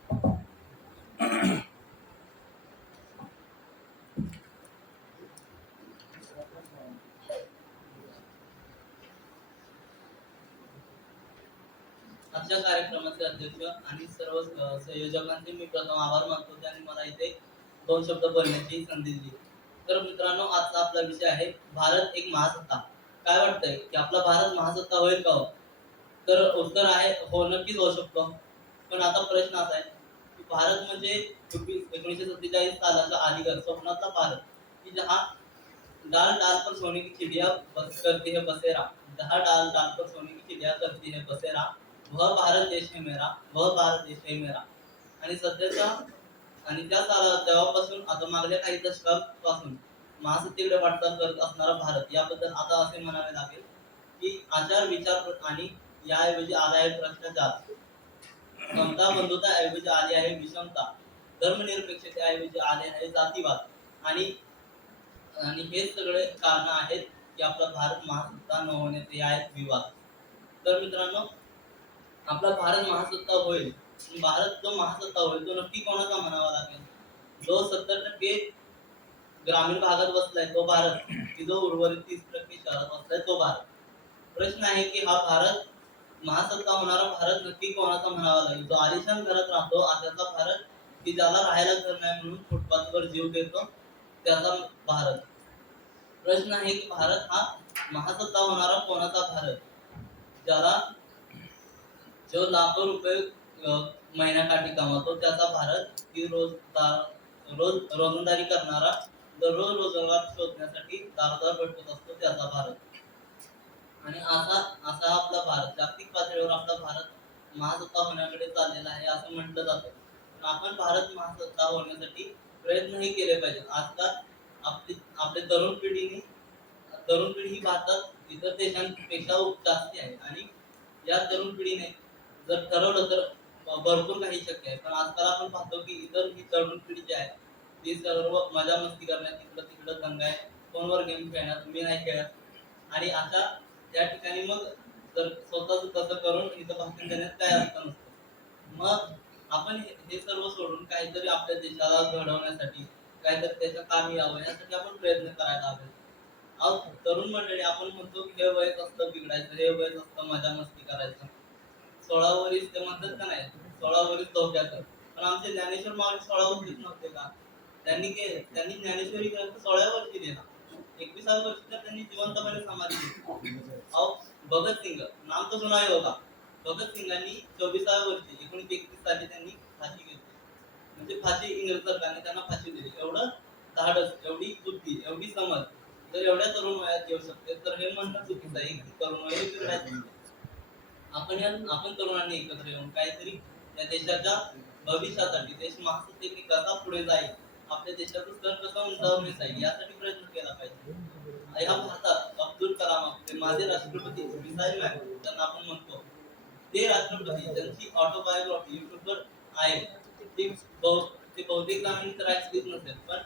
आजच्या कार्यक्रमाचे अध्यक्ष आणि सर्व संयोजकांचे मी प्रथम आभार मानतो, त्यांनी मला इथे 2 शब्द बोलण्याची संधी दिली. तर मित्रांनो, आजचा आपला विषय आहे भारत एक महासत्ता. काय वाटतंय की आपला भारत महासत्ता होईल का हो? तर उत्तर आहे हो, नक्कीच होऊ शकतो. पण आता प्रश्न असा आहे की भारत म्हणजे 1947 सालाचा अलीगढ स्वप्नातला भारत, की जहा डाल डाल पर सोने की चिड़िया बस करती है बसेरा, जहा डाल डाल पर सोने की चिड़िया करती है बसेरा, वह भारत देश है मेरा, वह भारत देश है मेरा. आणि सध्याचा आणि त्या साला तेव्हापासून आता मागल्या काही दशकांपासून महासत्तेकडे वाटचाल करत असणारा भारत, याबद्दल आता असे म्हणावे लागेल की आचार विचार आणि याऐवजी आला आहे भ्रष्टाचार, समता बंधुता ऐवजी आली आहे विषमता, धर्मनिरपेक्षतेऐवजी आले आहे जातीवाद. आणि आणि हे सगळे कारण आहेत की आपला भारत महासत्ता न होण्याचे आहेत विवाद. तर मित्रांनो, आपला भारत महासत्ता होईल, भारत जो महासत्ता होईल तो नक्की कोणाचा म्हणावा लागेल? जो 70% ग्रामीण भागात बसलाय तो भारत, की जो उर्वरित 30% शहरात बसलाय तो भारत. प्रश्न आहे की हा भारत महासत्ता होणारा भारत नक्की कोणाचा म्हणावा लागेल? जो आलिशान घरात राहतो अशाचा भारत, की ज्याला राहायला घर नाही म्हणून फुटपाथवर जीव देतो त्याचा भारत. प्रश्न आहे की भारत हा महासत्ता होणारा कोणाचा भारत? ज्याला जो लाखो रुपये महिन्याकाठी कमावतो त्याचा भारत, की रोजंदारी करणारा दररोज रोजगार शोधण्यासाठी दारदार भटकत असतो त्याचा भारत. आणि असा आपला भारत जागतिक पातळीवर आपला भारत महासत्ता होण्याकडे चाललेला आहे असं म्हटलं जातं. पण आपण भारत महासत्ता होण्यासाठी प्रयत्नही केले पाहिजेत. आजकाल आपली तरुण पिढी ही भारतात इतर देशांपेक्षा जास्ती आहे आणि या तरुण पिढीने जर ठरवलं तर भरपूर काही शक्य आहे. पण आजकाल आपण पाहतो की इतर ही तरुण पिढी जी आहे ती सर्व मजा मस्ती करण्यात, तिकडं दंगा आहे, फोनवर गेम खेळण्यात, मी नाही खेळत. आणि आता त्या ठिकाणी मग जर स्वतःच तसं करून इथं भाषण देण्यात काय अर्थ नसतो. मग आपण हे सर्व सोडून काहीतरी आपल्या देशाला घडवण्यासाठी, काहीतरी त्याच्या कामी यावं यासाठी आपण प्रयत्न करायला हवे. तरुण मंडळी, आपण म्हणतो की हे वयच असतं बिघडायचं, हे वयच असतं मजा मस्ती करायचं, 16 वरीस ते म्हणतात का नाही, 16 वरीस धोक्याचं. पण आमचे ज्ञानेश्वर मावळे 16 वर्षीच नव्हते का? त्यांनी ज्ञानेश्वरी ग्रंथ 16व्या वर्षी लिहिला, 21व्या वर्षी तर त्यांनी जिवंतपणे समाधी घेतली. भगतसिंग नाम तर सुना होगा. भगतसिंगांनी 24व्या वर्षी 1931 साली त्यांनी फाशी घेतली. म्हणजे फाशी इंग्रज सरकारने त्यांना फाशी दिली. एवढं धाडस, एवढी बुद्धी, एवढी समज जर एवढ्या तरुण वयात येऊ शकते तर हे म्हणणं चुकीचं आहे की तरुण वय बिघडायचं. आपण तरुणांनी एकत्र येऊन काहीतरी या देशाच्या भविष्यासाठी, देश महासत्तेने कसा पुढे जाईल, आपल्या देशाचं स्तर कसा उंचावण्यात येईल यासाठी प्रयत्न केला पाहिजे. ह्या भारतात अब्दुल कलाम, आपले माजी राष्ट्रपती, मिसाईल मॅन त्यांना आपण म्हणतो, ते राष्ट्रपती त्यांची ऑटोबायोग्राफी युट्यूबवर आहे. ते बहुतेक जणांनी तर ऐकलीच नसेल, पण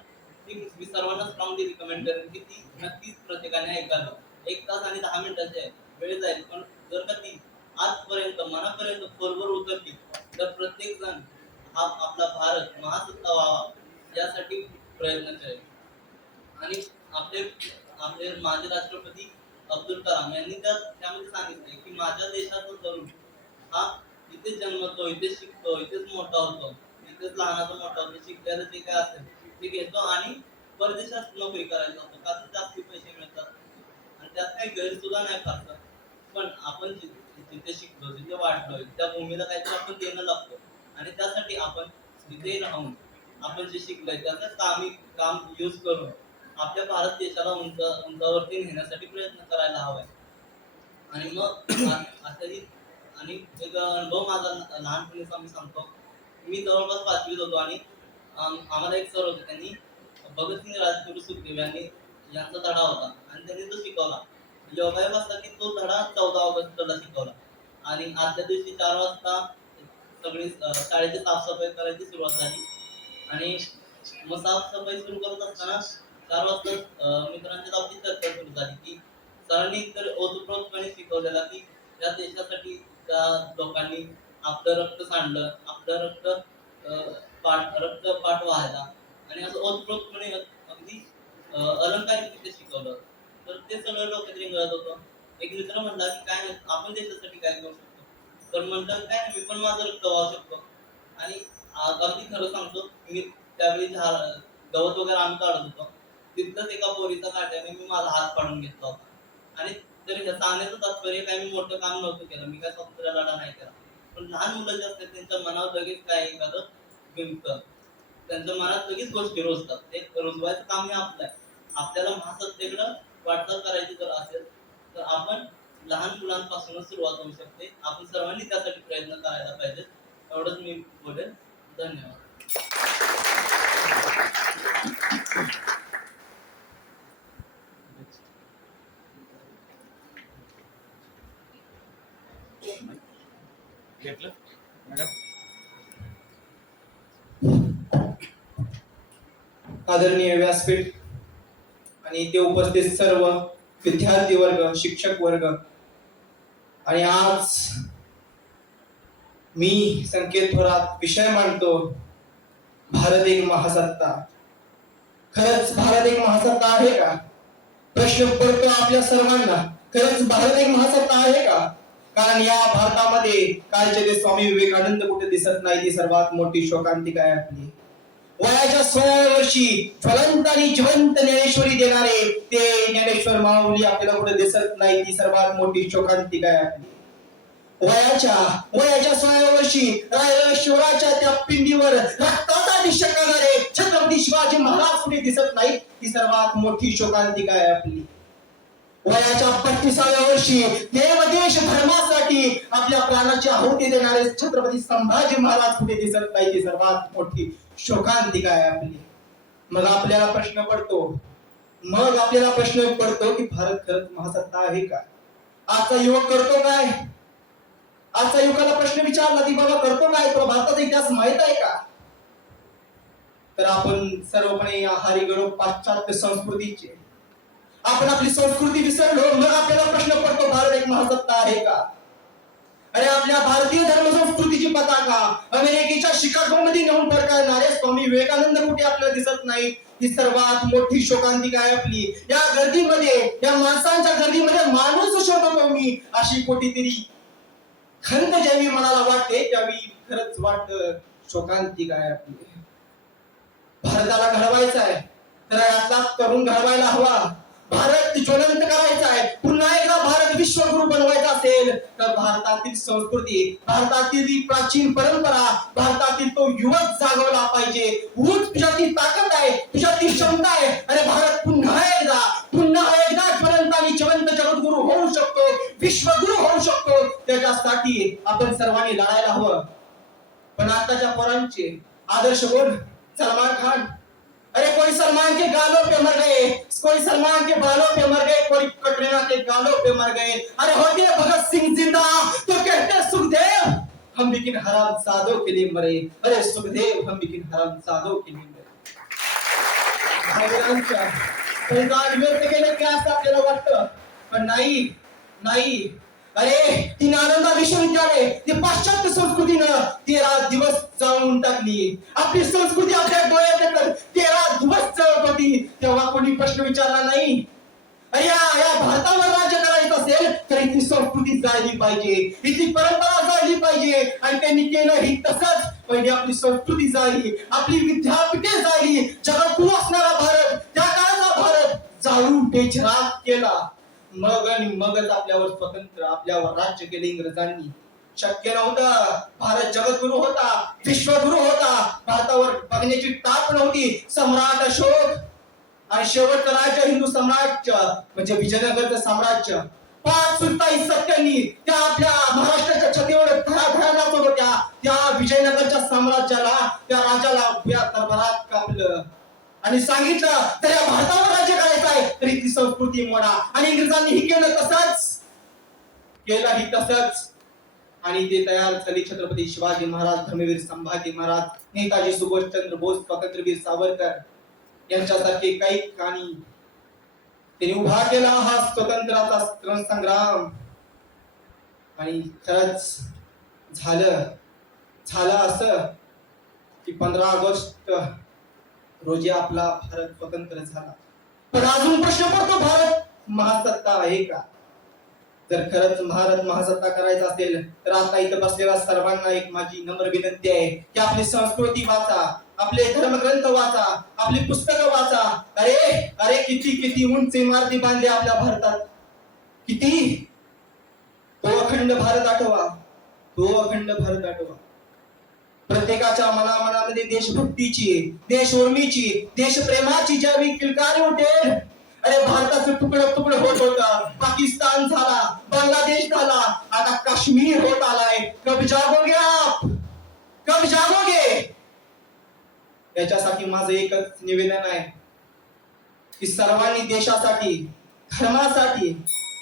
ती मी सर्वांना स्ट्रॉंगली रिकमेंड करेन की ती नक्कीच प्रत्येकाने ऐकावी. 1 तास आणि 10 मिनिटाचे वेळ जाईल, पण जर का ती आजपर्यंत मनापर्यंत खोलवर उतरली तर प्रत्येक जण हा आपला भारत महासत्ता व्हावा यासाठी प्रयत्न करेल. आणि आपले माजी राष्ट्रपती अब्दुल कलाम यांनी त्यामध्ये सांगितले की माझ्या देशाचा तरुण हा इथेच जन्मतो, इथेच शिकतो, इथेच मोठा होतो, इथेच लहानाचा मोठा होतो, शिकलेलं जे काय असेल ते घेतो आणि परदेशात नोकरी करायला जातो, का तर जास्ती पैसे मिळतात आणि त्यात काही गैरसुद्धा नाही फारसा. पण आपण जिथे शिकलो, जिथे वाढलोय त्या भूमीला काहीतरी आपण देणं लागतो आणि त्यासाठी आपण तिथे राहून आपण जे शिकलोय त्याचं काम यूज करून आपल्या भारत देशाला उंचावरती नेण्यासाठी प्रयत्न करायला हवाय. आणि मग असंही आणि एक अनुभव माझा लहानपणीचा मी सांगतो. मी जवळपास 5वीत होतो आणि आम्हाला एक सर होते, त्यांनी भगतसिंग राजगुरू सुखदेव यांचा धडा होता आणि त्यांनी तो शिकवला. योगायोग असा की तो धडा 14 ऑगस्टला शिकवला आणि आदल्या दिवशी 4 वाजता सगळी शाळेची साफसफाई करायची सुरुवात झाली आणि मग साफसफाई सुरू करत असताना 4 वाजता मित्रांच्या बाबतीत चर्चा सुरू झाली की सरांनी तर ओतप्रोतपणे शिकवलेला की या देशासाठी त्या लोकांनी आपलं रक्त सांडलं, आपलं रक्तपाठ व्हायला आणि असं ओतप्रोतपणे अगदी अलंकारिकरित्या शिकवलं. तर ते सगळं डोक्यात रिंगळत होतं. एक मित्र म्हणला की काय नाही, आपण देशासाठी काय करू शकतो. तर म्हणलं काय नाही, मी पण माझं रक्त वाहू शकतो. आणि अगदी खरं सांगतो, मी त्यावेळी गवत वगैरे आम्ही काढत होतो, तिथलंच एका पोरीचा काट्याने मी माझा हात पाडून घेतला होता. आणि तरी सांगण्याचं तात्पर्य काय मी मोठं काम नव्हतं केलं, मी काय स्वातंत्र्य लढा नाही केला. पण लहान मुलं जे असतात त्यांच्या मनावर लगेच काय एखादं बिंबतं, त्यांच्या मनात लगेच गोष्टी रुजतात. ते रुजवायचं काम हे आपलं आहे. आपल्याला महासत्तेकडं वाटचाल करायची जर असेल तर आपण लहान मुलांपासूनच सुरुवात होऊ शकते. आपण सर्वांनी त्यासाठी प्रयत्न करायला पाहिजे. एवढंच मी बोलेन. धन्यवाद. घेतलं मॅडम. आदरणीय व्यासपीठ आणि इथे उपस्थित सर्व विद्यार्थी वर्ग, शिक्षक वर्ग, आणि आज मी संकेत थोरात विषय मांडतो, भारत एक महासत्ता. खरंच भारत एक महासत्ता आहे का? प्रश्न पडतो आपल्या सर्वांना. खरंच भारत एक महासत्ता आहे का? कारण या भारतामध्ये कालचे ते स्वामी विवेकानंद कुठे दिसत नाही. ती सर्वात मोठी शोकांतिका आहे आपली. वयाच्या 16व्या वर्षी ज्वलंत आणि जिवंत ज्ञानेश्वरी देणारे ते ज्ञानेश्वर माऊली आपल्याला कुठे दिसत नाही. ती सर्वात मोठी शोकांतिका आहे आपली. वयाच्या 16व्या वर्षी रायरेश्वराच्या त्या पिंडीवर रक्ताचा अभिषेक करणारे छत्रपती शिवाजी महाराज कुठे दिसत नाही. ती सर्वात मोठी शोकांतिका आहे आपली. वयाच्या 32व्या वर्षी देवदेश धर्मासाठी आपल्या प्राणाची आहुती देणारे छत्रपती संभाजी महाराज कुठे दिसत नाही. ती सर्वात मोठी शोकांतिका आहे आपली. मग आपल्याला प्रश्न पडतो की भारत खरंच महासत्ता आहे का? आजचा युवक करतो काय? आजच्या युवकाला प्रश्न विचारला की बाबा करतो काय? तुला भारताचा इतिहास माहित आहे का? तर आपण सर्वपणे आहारी गेलो पाश्चात्य संस्कृतीचे. आपण आपली संस्कृती विसरलो. मग आपल्याला प्रश्न पडतो भारत एक महासत्ता आहे का? अरे आपल्या भारतीय धर्म संस्कृतीची पताका अमेरिकेच्या शिकागो मध्ये नेऊन फडकवणारे स्वामी विवेकानंद कुठे आपल्याला दिसत नाही. ही सर्वात मोठी शोकांतिका आहे आपली. या गर्दीमध्ये, या माणसांच्या गर्दीमध्ये माणूस शोधतो मी, अशी कुठेतरी खंत ज्यावेळी मनाला वाटते त्यावेळी खरंच वाटत शोकांतिका आहे आपली. भारताला घडवायचा आहे तर यातला तरुण घडवायला हवा. भारत ज्वलंत करायचा आहे. पुन्हा एकदा भारत विश्वगुरु बनवायचा असेल तर भारतातील संस्कृती, भारतातील प्राचीन परंपरा, भारतातील तो युवक जागवला पाहिजे. तुझ्यातील ताकद आहे, तुझ्यातील क्षमता आहे. अरे भारत पुन्हा एकदा ज्वलंत आणि जिवंत जगद्गुरु होऊ शकतो, विश्वगुरु होऊ शकतो. त्याच्यासाठी आपण सर्वांनी लढायला हवं. पण आताच्या पोरांचे आदर्श कोण? सलमान खान. अरे कोई सलमान के गालों पे मर गए, कोई सलमान के बालों पे मर गए, कोई कटरीना के गालों पे मर गए. अरे होते भगत सिंह जिंदा तो कहते सुखदेव हम भी किन हरामजादों के लिए मरे. अरे सुखदेव हम भी किन हरामजादों के लिए मरे. व्यक्त केलं की असं आपल्याला वाटतं, पण नाही. अरे ती नालंदा विश्वविद्यालय ती पाश्चात्य संस्कृतीनं 13 दिवस जाळून टाकली. आपली संस्कृती आपल्या डोळ्यात येतात. 13 दिवस जळत होती तेव्हा कोणी प्रश्न विचारला नाही. अरे या भारतावर राज्य करायचं असेल तरी ती संस्कृती संस्कृती जाळली पाहिजे, इथली परंपरा जाळली पाहिजे. आणि त्यांनी केलं ही तसंच. पहिली आपली संस्कृती जाळली, आपली विद्यापीठे जाळली, जगद्गुरू असणारा भारत, त्या काळाचा भारत जाळून बेचराग केला. मगच आपल्यावर स्वतंत्र, आपल्यावर राज्य केले इंग्रजांनी. शक्य नव्हतं. भारत जगद्गुरू होता, विश्वगुरू होता. भारतावर बघण्याची टाप नव्हती. सम्राट अशोक आणि शेवटचं राज्य हिंदू साम्राज्य म्हणजे विजयनगरचं साम्राज्य. 5 सुलतानी सत्यांनी त्या आपल्या महाराष्ट्राच्या छतीवर घरा नाचत होत्या. त्या विजयनगरच्या साम्राज्याला, त्या राजाला उभ्या दरबारात कापलं आणि सांगितलं तर या भारतावर राज्य करायचं आहे तरी ती संस्कृती मोडा. आणि इंग्रजांनी ही केलं तसंच. आणि ते तयार झाले. छत्रपती शिवाजी महाराज, धर्मवीर संभाजी महाराज, नेताजी सुभाषचंद्र बोस, स्वातंत्र्यवीर सावरकर यांच्यासारखे काही ठिकाणी त्यांनी उभा केला हा स्वतंत्राचा संग्राम. आणि खरंच झालं असं की 15 ऑगस्ट रोजी आपला भारत स्वतंत्र झाला. पण अजून प्रश्न पडतो, भारत महासत्ता आहे का? जर खरंच भारत महासत्ता करायचा असेल तर आता इथं बसलेल्या सर्वांना एक माझी नम्र विनंती आहे की आपली संस्कृती वाचा, आपले धर्मग्रंथ वाचा, आपली पुस्तकं वाचा. अरे किती उंच इमारती बांधल्या आपल्या भारतात. किती तो अखंड भारत आठवा. प्रत्येकाच्या मनामध्ये देशभक्तीची, देशउर्मीची, देशप्रेमाची ज्यावेळी किलकारी उठेल, अरे भारताचं तुकडं होत होतं. पाकिस्तान झाला, बांगलादेश झाला, आता काश्मीर होत आलाय. कब जागोगे? याच्यासाठी माझं एकच निवेदन आहे की सर्वांनी देशासाठी, धर्मासाठी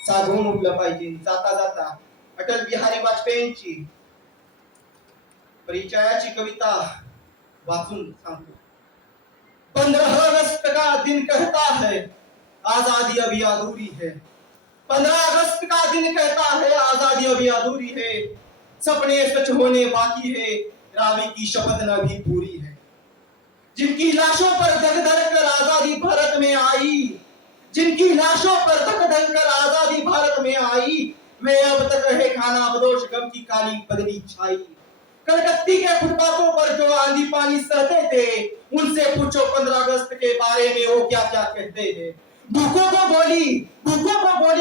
जागून उठलं पाहिजे. जाता अटल बिहारी वाजपेयींची परिचयाची कविता वाचून सांगतो. 15 अगस्त का दिन कहता है आजादी अभी अधूरी है. 15 अगस्त का दिन कहता है आजादी अभी अधूरी है. सपने सच होने बाकी है, रावी की शपथ न भी पूरी है. जिनकी लाशों पर धक धक कर आजादी भारत में आई, जिनकी लाशों पर धक धक कर आजादी भारत में आई, वे अब तक रहे खाना बदोश गम की काली बदली छाई. कलकत्ती के फुटपाथों पर जो आंधी पानी सहते थे, उनसे पूछो 15 अगस्त के बारे में वो क्या कहते हैं. भूखों को बोली,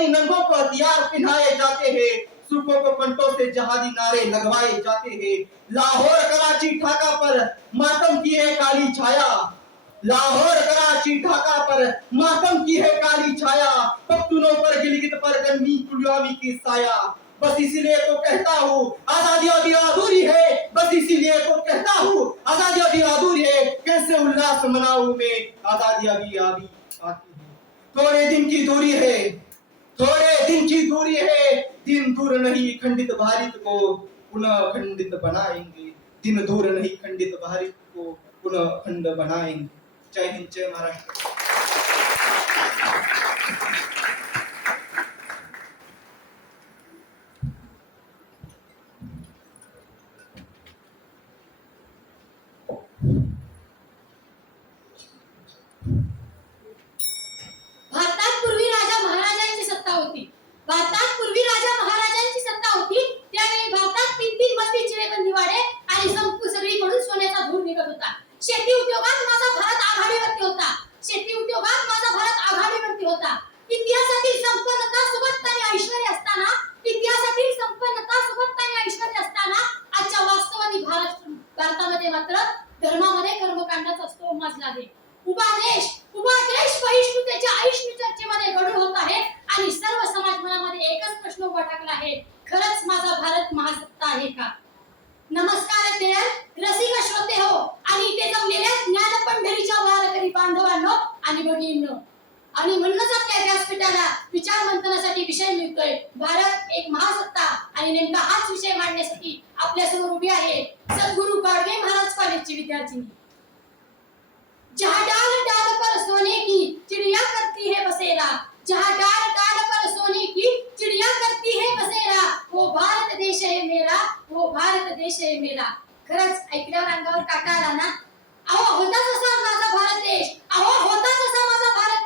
नंगों को हथियार पहनाए जाते हैं, सूखों को कंटों से जहादी नारे लगवाए जाते हैं. लाहौर कराची ढाका पर मातम की है काली छाया. लाहौर कराची ढाका पर मातम की है काली छाया. पख्तूनों पर गिलगित पर गंदी पुलवामा की साया. बस इसीलिए तो कहता हूँ आजादी अभी अधूरी है. बस इसीलिए तो कहता हूँ आजादी अभी अधूरी है. कैसे उल्लास मनाऊं मैं, आजादी अभी आती है. थोड़े दिन की दूरी है, दिन दूर नहीं खंडित भारत को पुनः खंडित बनाएंगे. दिन दूर नहीं खंडित भारत को पुनः खंड बनाएंगे. जय हिंद, जय महाराष्ट्र. भारतात पूर्वी राजा महाराजांची सत्ता होती. त्यावेळी भारतात 3 मजली चिरेबंदी वाडे आणि सगळीकडून सोन्याचा धूर निघत होता. शेती उद्योगात माझा भारत आघाडीवरती होता. इतिहासातील संपन्नता, सुबत्ता आणि ऐश्वर्य असताना आजच्या वास्तवादी भारतामध्ये मात्र धर्मामध्ये कर्मकांडाचा स्तोम माजला आहे. उभा देश बहिष्णुतेच्या ऐष्णू चर्चेमध्ये गढूळ होत आहे आणि सर्व समाज मनामध्ये एकच प्रश्न उभा टाकला आहे, खरंच माझा भारत महासत्ता आहे का? नमस्कार रसिक श्रोते हो आणि इथे जमलेल्या ज्ञान पंढरीच्या वारकरी बांधवांनो आणि भगिनींनो. आणि म्हणूनच आपल्या व्यासपीठाला विचार मंथनासाठी विषय मिळतोय भारत एक महासत्ता. आणि नेमका हाच विषय मांडण्यासाठी आपल्या समोर उभी आहे सद्गुरू गाडगे महाराज कॉलेजची विद्यार्थिनी. जहाँ डाल डाल पर सोने की चिड़िया करती है बसेरा, जहाँ डाल डाल पर सोने की चिड़िया करती है बसेरा, वो भारत देश है मेरा, वो भारत देश है मेरा. खरंच ऐकल्यावर अंगावर काटा आला ना. होता जसा माझा भारत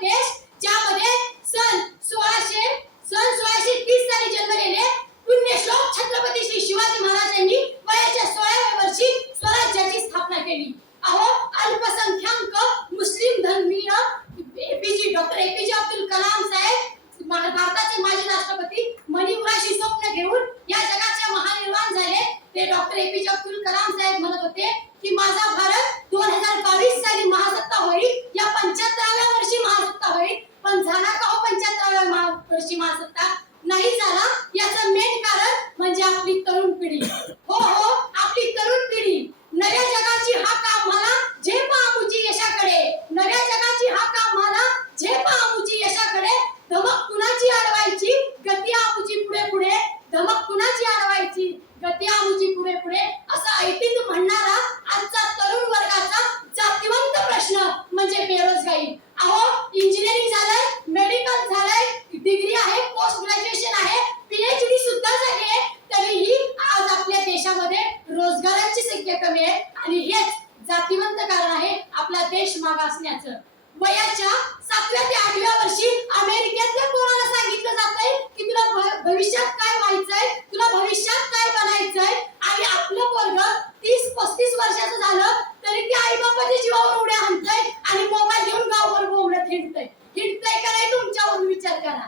देश ज्यामध्ये सन 1630 साली जन्मलेले देश मागासण्याचं. वयाच्या 7व्या ते 8व्या वर्षी अमेरिकेतल्या पोराला सांगितलं जातंय की तुला भविष्यात काय व्हायचंय, तुला भविष्यात काय बनायचंय. आणि आपलं पोरग 30-35 वर्षाचं झालं तरी ते आई बापाच्या जीवावर उड्या हाणतंय आणि मोबाईल घेऊन गावभर बोंबलत हिंडतंय का नाही तुमच्यावरून विचार करा.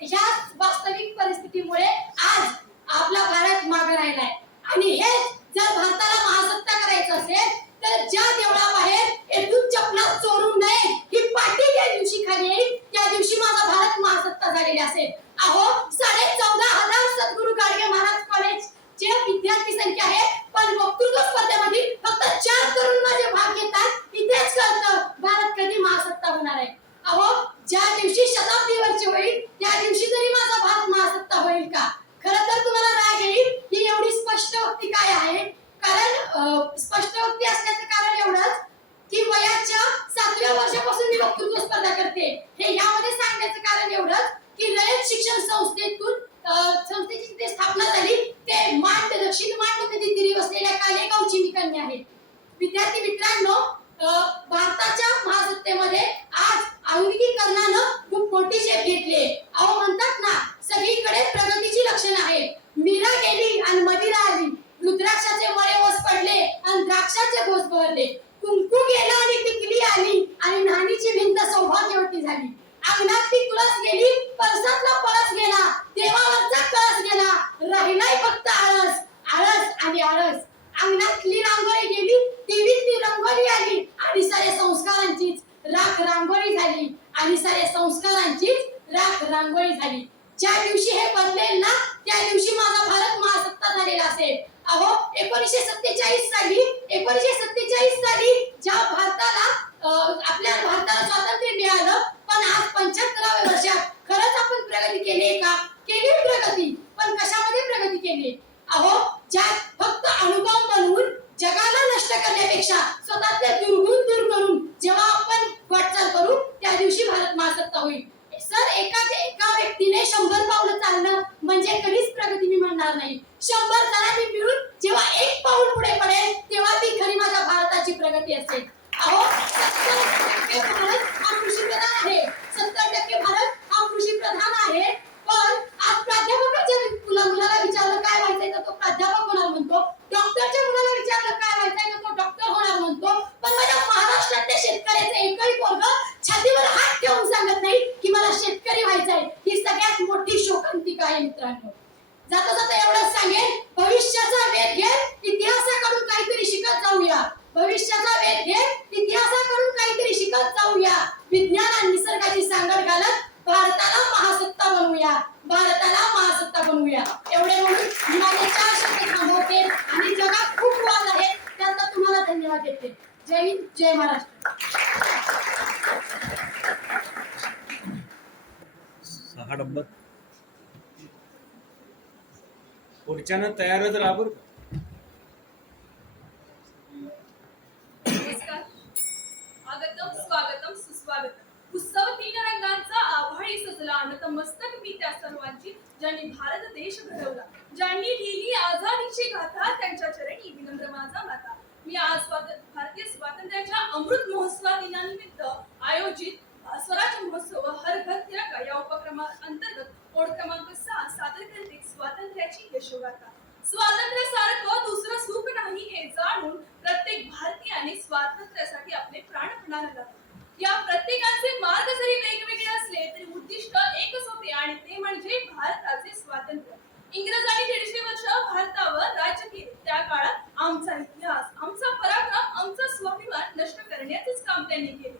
ह्या वास्तविक परिस्थितीमुळे आज आपला भारत मागे राहिलाय. आणि हे जर भारताला महासत्ता करायचं असेल तर ज्या देवळाबाहेर येथून चपला चोरून नये ही पाटी ज्या दिवशी खाली येईल त्या दिवशी माझा भारत महासत्ता झालेला असेल. अहो 14,500 सद्गुरू गाडगे महाराज कॉलेजचे विद्यार्थी संख्या आहे, पण वक्तृत्व स्पर्धेमध्ये फक्त 4 तरुण माझे भाग घेतात. इथेच कळतं भारत कधी महासत्ता होणार आहे. अहो ज्या दिवशी शताब्दीवरची होईल त्या दिवशी तरी माझा भारत महासत्ता होईल का. खरं तर तुम्हाला राग येईल ही एवढी स्पष्टोक्ती काय आहे. कारण स्पष्टोक्ती असण्याचं कारण एवढंच की वयाच्या 7व्या वर्षापासून मी वक्तृत्व स्पर्धा करते. हे यामध्ये सांगण्याचं कारण एवढंच की रयत शिक्षण संस्थेची जिथे स्थापना झाली ते मांड दक्षिण मांड नदी तीरी वसलेल्या कालेगावची मी कन्या आहे. विद्यार्थी मित्रांनो, भारताच्या महासत्तेमध्ये आज आधुनिकीकरणानं खूप मोठी शेप घेतली. अहो म्हणतात ना सगळीकडे प्रगतीची लक्षणं आहेत. मीरा गेली आणि मदिरा आली, रुद्राक्षाचे मळे ओस पडले आणि द्राक्षाचे घोस बहरले, कुंकू गेला आणि टिकली आली आणि नाणीची भिंत सौभाग्यवती झाली. अंगणातली तुळस गेली, पळसातला पळस गेला, देवावरचा कळस गेला, राहिलाय फक्त आळस आळस आणि आळस. अंगणातली रांगोळी गेली, टीव्हीतली रंगोळी आली आणि सारे संस्कारांचीच राख रांगोळी झाली आणि सारे संस्कारांचीच राख रांगोळी झाली. ज्या दिवशी हे बदलेल ना त्या दिवशी माझा भारत महासत्ता झालेला असेल. अहो 1947 साली ज्या आपल्या भारताला स्वातंत्र्य मिळालं, पण आज 75व्या वर्षात खरंच आपण प्रगती केली का. केली प्रगती, पण कशामध्ये प्रगती केली. अहो ज्यात फक्त अणुबॉम्ब बनवून जगाला नष्ट करण्यापेक्षा स्वतःचे दुर्गुण दूर करून जेव्हा आपण वाटचाल करू त्या दिवशी भारत महासत्ता होईल. सर एका व्यक्तीने 100 पावलं चालणं म्हणजे कधीच प्रगती मी म्हणणार नाही. 100 जणांनी मिळून जेव्हा एक पाऊल पुढे पडेल तेव्हा ती खरी माझ्या भारताची प्रगती असेल. अहो 70% भारत हा कृषी प्रधान आहे. 70% भारत हा कृषी प्रधान आहे. पण आज प्राध्यापकाच्या मुलाला विचारलं काय व्हायचंय तर तो प्राध्यापक होणार म्हणतो. डॉक्टरच्या मुलाला विचारलं काय व्हायचंय तर तो डॉक्टर होणार म्हणतो. पण माझ्या महाराष्ट्रातल्या शेतकऱ्याचं एकही पोरगं छातीवर हात ठेवून सांगत नाही की मला शेतकरी व्हायचंय. ही सगळ्यात मोठी शोकांतिका आहे मित्रांनो. जाता जाता एवढंच सांगेन, भविष्याचा वेध घेत इतिहासाकडून काहीतरी शिकत जाऊया. भविष्याचा वेध घेत इतिहासाकडून काहीतरी शिकत जाऊया. विज्ञान आणि निसर्गाची सांगड घालत भारताला महासत्ता बनवूया. भारताला महासत्ता बनवूया. एवढे म्हणून मी माझे 4 शब्द थांबवते आणि जगात खूप वाद आहे त्याचा तुम्हाला धन्यवाद देते. जय हिंद, जय महाराष्ट्र. 6 डब्बा पुढच्यानं तयारच राहा बरं. नमस्कार. आगतम स्वागतम सुस्वागतम. उत्सव 3 रंगांचा आभाळी सजला नतमस्तक मी त्या सर्वांची ज्यांनी भारत देश घडवला, ज्यांनी लिहिली आझादीची गाथा, त्यांच्या चरणी विनम्र माझा माता. मी आज भारतीय स्वातंत्र्याच्या अमृत महोत्सव दिनानिमित्त आयोजित स्वराज महोत्सव हर घर तिरंगा या उपक्रमाअंतर्गत ओढ क्रमांक 6 सादर करते स्वातंत्र्याची यशोगाथा. स्वातंत्र्यासारखं दुसरं सुख नाही हे जाणून प्रत्येक भारतीयाने स्वातंत्र्यासाठी आपले प्राण पणाला लावले. या प्रत्येकाचे मार्ग जरी वेगवेगळे असले तरी उद्दिष्ट एकच होते आणि ते म्हणजे भारताचे स्वातंत्र्य. इंग्रजांनी 150 वर्ष भारतावर राज्य केले. त्या काळात आमचा इतिहास, आमचा पराक्रम, आमचा स्वाभिमान नष्ट करण्याचेच काम त्यांनी केले.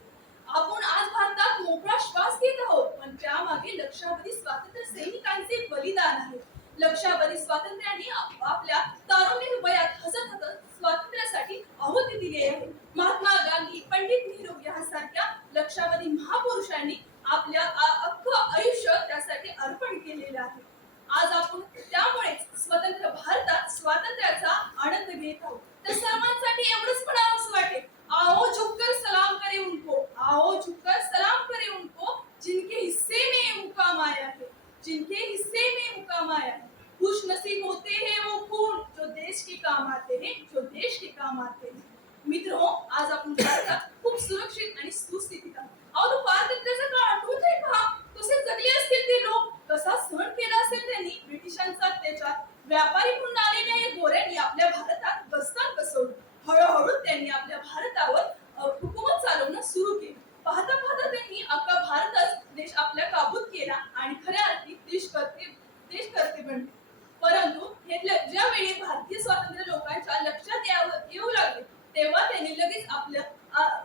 आपण आज भारतात मोकळा श्वास घेत आहोत, पण त्यामागे लक्षावधी स्वातंत्र्य सैनिकांचे बलिदान आहे. लक्षावधी स्वातंत्र्यांनी आपल्या तारुण्य वयात हसत स्वातंत्र्यासाठी आहुती दिली आहे. महात्मा गांधी, पंडित नेहरू यांसारख्या लक्षावधी महापुरुषांनी आपल्या अख्खं आयुष्य त्यासाठी अर्पण केलेलं आहे. आज आपण त्यामुळेच स्वतंत्र भारतात स्वातंत्र्याचा आनंद घेत आहोत. तर सर्वांसाठी एवढंच म्हणावंसं वाटेल, आओ झुककर सलाम करे उनको, आओ झुककर सलाम करे उनको, जिनके हिस्से में मुकाम आया है, जिनके हिस्से में मुकाम आया है. खुश नसीब होते हैं वो खून जो देश के काम आते हैं, जो देश के काम आते हैं. मित्रों, आज आपण सुरक्षित आणि सुस्थितीत आहोत. अहो तो स्वातंत्र्याचा काळ आठवतोय का? कसे जगले असतील ते लोक, कसा सहन केला असेल त्यांनी ब्रिटिशांचा अत्याचार. व्यापारी म्हणून आलेल्या या गोऱ्यांनी आपल्या भारतात बस्तान बसवलं. हळूहळू त्यांनी आपल्या भारतावर हुकूमत चालवणं सुरू केलं. पाहता पाहता त्यांनी अख्खा भारतच देश आपल्या काबूत केला आणि खऱ्या अर्थी देशकर्ते बनले. परंतु हे ज्यावेळी भारतीय स्वातंत्र्य लोकांच्या लक्षात येऊ लागले तेव्हा त्यांनी लगेच आपल्या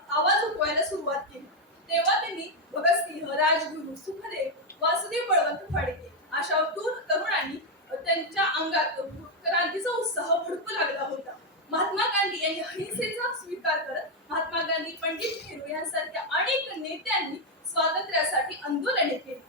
आवाज उठवायला सुरुवात केली. तेव्हा त्यांनी भगतसिंह, राजगुरू, सुखदेव, वासुदेव बळवंत फडके अशा तरुण तरुणांनी त्यांच्या अंगात क्रांतीचा उत्साह भडकू लागला होता. महात्मा गांधी यांनी अहिंसेचा स्वीकार करत महात्मा गांधी, पंडित नेहरू यांसारख्या अनेक नेत्यांनी स्वातंत्र्यासाठी आंदोलने केली.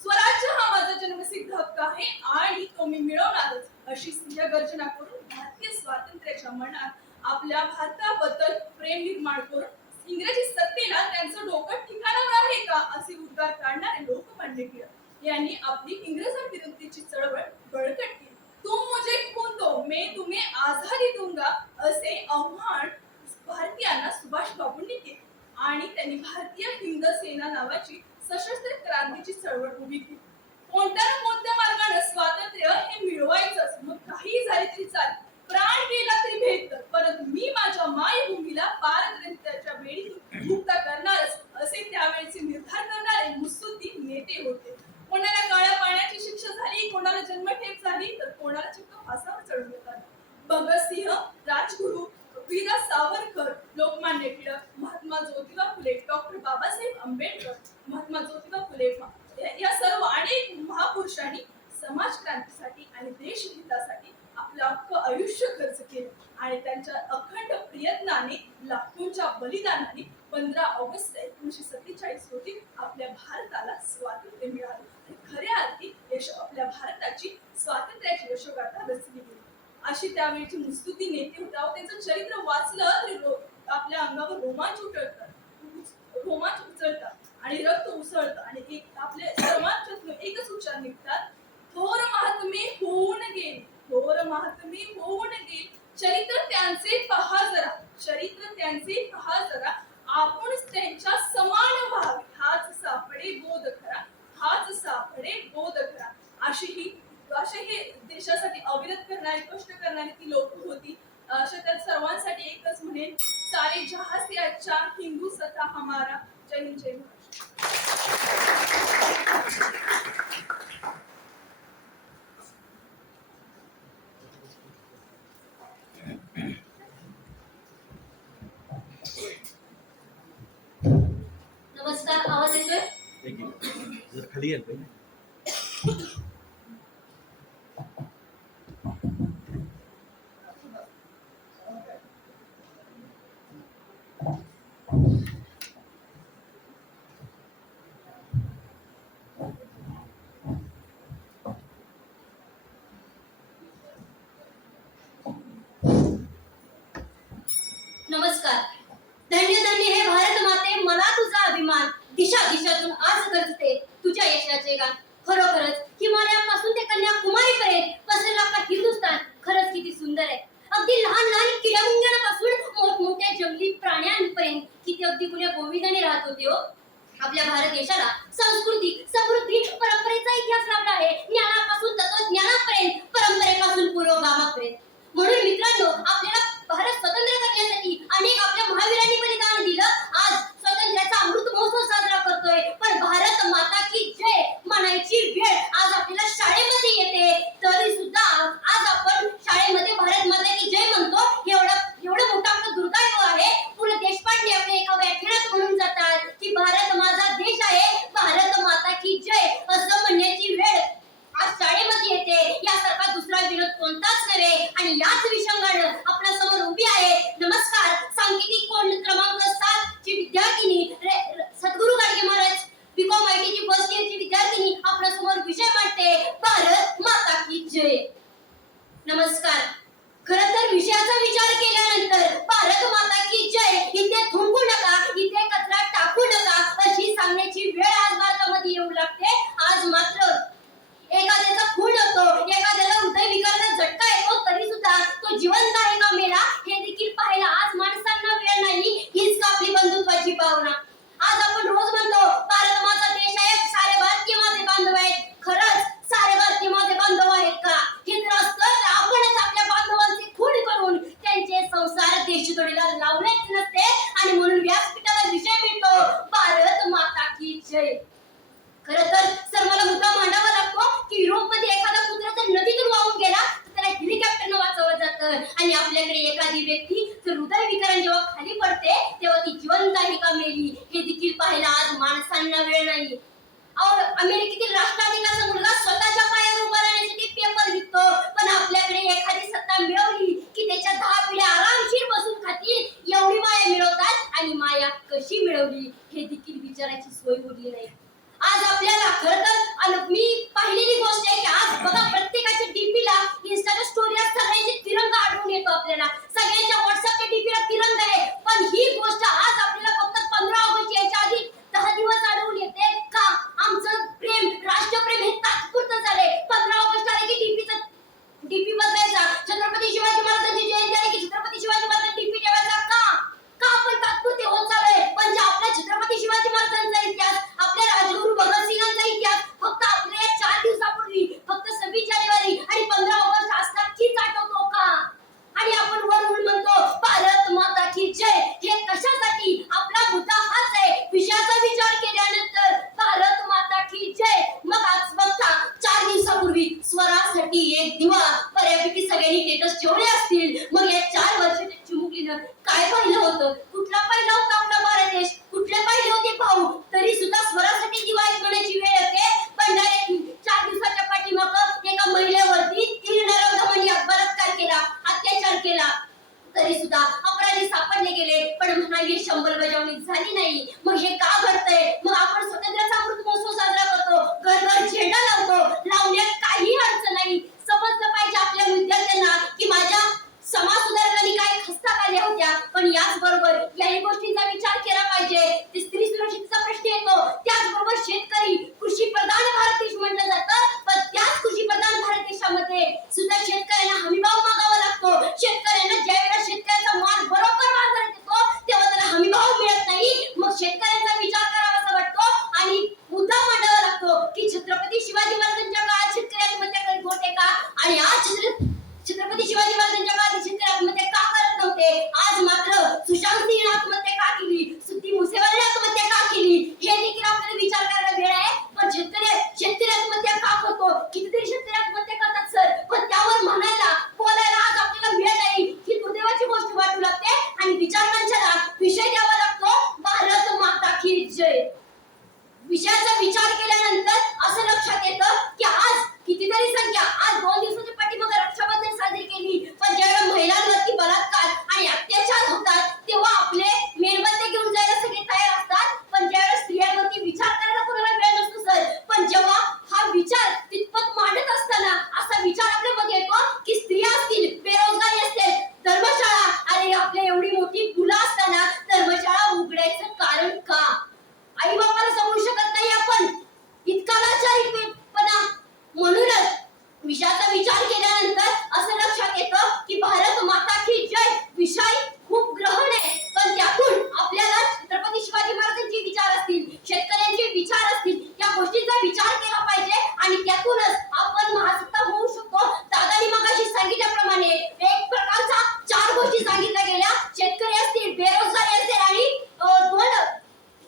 स्वराज्य हा माझा जन्मसिद्ध हक्क आहे आणि तो मी मिळवणारच अशी सिंह गर्जना करून भारतीय स्वातंत्र्याच्या मनात आपल्या भारताबद्दल प्रेम निर्माण करून इंग्रजी सत्तेला त्यांचं डोकं ठिकाणावर आहे का असे उद्गार काढणारे लोकमान्य टिळक यांनी आपली इंग्रजांविरुद्धची चळवळ बळकट केली. तुम मुझे खून दो, मैं तुम्हें आझादी दूंगा असे आव्हान भारतीयांना सुभाष बाबूंनी केले आणि त्यांनी भारतीय हिंद सेना नावाची सशस्त्र क्रांतीची चळवळ उभी केली. कोणत्या ना कोणत्या मार्गाने स्वातंत्र्य हे मिळवायचंच, मग काही झाले तरी चालेल, प्राण गेला तरी भेटतं, परंतु मी माझ्या मायभूमीला पारतंत्र्याच्या वेळी मुक्त करणारच असे त्यावेळेचे निर्धार करणारे मुत्सद्दी नेते होते. कोणाला काळ्या पाण्याची शिक्षा झाली, कोणाला जन्मठेप झाली, तर कोणाला चक्क फासावर चढवण्यात आलं. भगतसिंह, राजगुरू, वीर सावरकर, लोकमान्य टिळक, महात्मा ज्योतिबा फुले, डॉक्टर बाबासाहेब आंबेडकर, महात्मा ज्योतिबा फुले या सर्व अनेक महापुरुषांनी समाज क्रांतीसाठी आणि देशहितासाठी आपलं अख्खं आयुष्य खर्च केलं आणि त्यांच्या अखंड प्रयत्नाने, लाखोंच्या बलिदानाने 15 ऑगस्ट 1947 रोजी आपल्या भारताला स्वातंत्र्य मिळालं. खऱ्या अर्थी आपल्या भारताची स्वातंत्र्याची यशोगाथा रचली गेली. अशी त्यावेळची मुत्सद्दी नेते होते. त्यांचं चरित्र वाचलं तरी आपल्या अंगावर रोमांच उचलतात आणि रक्त उसळतं आणि आपल्या सर्वांच्यातून एकच उच्चार निघतात, थोर महात्मे होऊन गेले, थोर महात्मे होऊन गेले, चरित्र त्यांचे पहा जरा, चरित्र त्यांचे पहा जरा, आपण त्यांच्या समान व्हावे, हाच सापडे बोध खरा, हाच सापडे बोध खरा. असे हे देशासाठी अविरत करणारी, कष्ट करणारी ती लोक होती. अशा त्या सर्वांसाठी एकच म्हणेन, सारे जहां से अच्छा हिंदू सता हमारा. जय हिंद, जय नमस्कार, आवाज येतोय? खाली येईल पाहिजे. नमस्कार. धन्य धन्य हे भारत माते, मला तुझा अभिमान, दिशा दिशातून आज गरजते तुझ्या यशाचे गान. खरोखरच हिमालयापासून ते कन्याकुमारीपर्यंत पसरला का हिंदुस्थान खरंच किती सुंदर आहे. अगदी लहान लहान किड्यामुंग्यांपासून मोठमोठ्या जंगली प्राण्यांपर्यंत किती अगदी कुण्या गोविंदाने राहत होते हो. आपल्या भारत देशाला संस्कृती, समृद्धी, परंपरेचा इतिहास लाभला आहे. ज्ञानापासून तत्वज्ञानापर्यंत, परंपरेपासून पुरोगामापर्यंत. म्हणून मित्रांनो, आपल्याला भारत स्वतंत्र करण्यासाठी अनेक आपल्या महावीरांनी बलिदान दिलं. आज स्वातंत्र्याचा अमृत महोत्सव साजरा करतोय, पण भारत माता की जय म्हणायची वेळ आज आपल्याला शाळेमध्ये येते. तरी सुद्धा आज आपण शाळेमध्ये भारत माता की जय म्हणतो. एवढं मोठं आपलं दुर्दैव आहे. पु ल देशपांडे आपल्या एका व्याख्यानात म्हणून जातात की भारत माझा देश आहे, भारत माता की जय असं म्हणण्याची वेळ आज शाळेमध्ये येते. यासारखा दुसरा विरोध कोणताच नव्हे आणि याच विषंगानं आपल्या समोर उभी आहे. नमस्कार, सांकेतिक कोड क्रमांक 7 अमेरिकेतील राष्ट्राधिकाचा मुलगा स्वतःच्या पायावर उभा राहण्यासाठी पेपर विकतो, पण आपल्याकडे एखादी सत्ता मिळवली की त्याच्या 10 पिढ्या आरामशीर बसून खातील एवढी माया मिळवतात. आणि माया कशी मिळवली हे देखील विचारायची सोय उरली नाही. आज आपल्याला खरं तर मी पाहिलेली गोष्ट आहे की आज बघा प्रत्येकाच्या डीपीला इंस्टाच्या स्टोरीला सगळ्यांचे तिरंगा आढळून येतो. आपल्याला सगळ्यांच्या व्हॉट्सअपच्या डीपीला तिरंगा आहे, पण ही गोष्ट आज आपल्याला फक्त 15 ऑगस्ट याच्या आधी 10 दिवस आढळून येते का? आमचं प्रेम, राष्ट्रप्रेम हे तात्पुरतं झालंय. 15 ऑगस्ट आले की डीपी बदलायचा, छत्रपती शिवाजी महाराजांची जयंती आली की छत्रपती शिवाजी महाराजांचा डीपी ठेवायचा का? आपण तात्पुरते होत चाललोय. म्हणजे आपल्या छत्रपती शिवाजी महाराजांचा इतिहास, आपल्या राजगुरू भगतसिंगांचा इतिहास फक्त आपल्या 4 दिवसापूर्वी फक्त 26 जानेवारी आणि 15 ऑगस्ट आज नक्कीच आठवतो का? आणि आपण वरून म्हणतो भारत माता की जय. हे कशासाठी? आपला मुद्दा हाच आहे. विषयाचा विचार केल्यानंतर भारत माता की जय. मग आज बघता 4 दिवसापूर्वी स्वरासाठी एक दिवा बऱ्यापैकी सगळ्यांनी स्टेटस ठेवले असतील. मग या 4 वर्षाच्या चिमुकलीनं काय पाहिलं होतं? कुठला पाहिला होता आपला भारत देश? कुठले पाहिले होते भाऊ? तरी सुद्धा स्वरासाठी दिवा ऐकण्याची वेळ येते. भंडाऱ्यातील 4 दिवसाच्या पाठीमागं एका महिलेवरती 3 नराधमांनी बलात्कार केला, अत्याचार केला. तरी सुद्धा अपराधी सापडले गेले, पण म्हणावी अंमलबजावणी झाली नाही. मग हे का घडतंय? मग आपण स्वातंत्र्याचा अमृत महोत्सव साजरा करतो, घर झेंडा लावतो, लावण्यात काही अडचण नाही. समजलं पाहिजे आपल्या विद्यार्थ्यांना की माझ्या समाज सुधारकांनी काय खस्ता काढल्या होत्या, पण याच बरोबर याही गोष्टींचा विचार केला पाहिजे. ते स्त्री सुरक्षेचा प्रश्न येतो. त्याचबरोबर शेतकरी, कृषी प्रधान भारत देश म्हटलं जातं, पण त्याच कृषी प्रधान भारत देशामध्ये सुद्धा शेतकऱ्यांना हमीभाव मागावा लागतो. शेतकऱ्यांना ज्या वेळेला शेतकऱ्याचा माल बरोबर बाजारात येतो तेव्हा त्याला हमीभाव मिळत नाही. मग शेतकऱ्यांचा विचार करावासा वाटतो आणि मुद्दा मांडावा लागतो की छत्रपती शिवाजी महाराजांच्या काळात शेतकरी आत्महत्या करीत होते का? आणि आज छत्रपती शिवाजी महाराजांच्या काळात शेतकरी आत्महत्या का करत नव्हते? आज मात्र सुशांत सिंह आत्महत्या का केली? सुद्धी मुसेवाले आत्महत्या का केली? हे देखील आपल्याला विचार करायला वेळ आहे. पण शेतकरी आत्महत्या का करतो? कितीतरी शेतकरी आत्महत्या करतात सर, पण त्यावर म्हणायला बोलायला आज आपल्याला वेळ नाही. ही दुर्दैवाची गोष्ट वाटू लागते आणि विचार मंचाला विषय द्यावा लागतो भारत माता की जय. विषयाचा विचार केल्यानंतर असं लक्षात येतं की आज कितीतरी संख्या, आज 2 दिवसाच्या पाठीमागे रक्षाबंधन साजरी केली, पण ज्यावेळेला महिलांवरती बलात्कार आणि अत्याचार होतात तेव्हा आपले मेणबत्ते घेऊन जायला सगळे तयार असतात, पण ज्यावेळेला स्त्रियांवरती विचार करायला कोणाला वेळ नसतो सर. पण जेव्हा हा विचार तितपत मांडत असताना असा विचार आपल्यामध्ये येतो की स्त्रिया असतील, बेरोजगारी असेल, धर्मशाळा, अरे आपल्या एवढी मोठी मुलं असताना धर्मशाळा उघडायचं कारण का? आई बापाला समजू शकत नाही आपण, इतका लाचारीपणा. म्हणूनच विषयाचा विचार केल्यानंतर असं लक्षात येतं की भारत माता की जय विषय खूप ग्रहण आहे, पण त्यातून आपल्याला छत्रपती शिवाजी महाराजांचे विचार असतील, शेतकऱ्यांचे विचार असतील, या गोष्टींचा विचार केला पाहिजे आणि त्यातूनच आपण महासत्ता होऊ शकतो. दादानी मगाशी सांगितल्याप्रमाणे एक प्रकारचा 4 गोष्टी सांगितल्या गेल्या. शेतकरी असतील, बेरोजगारी असेल आणि 2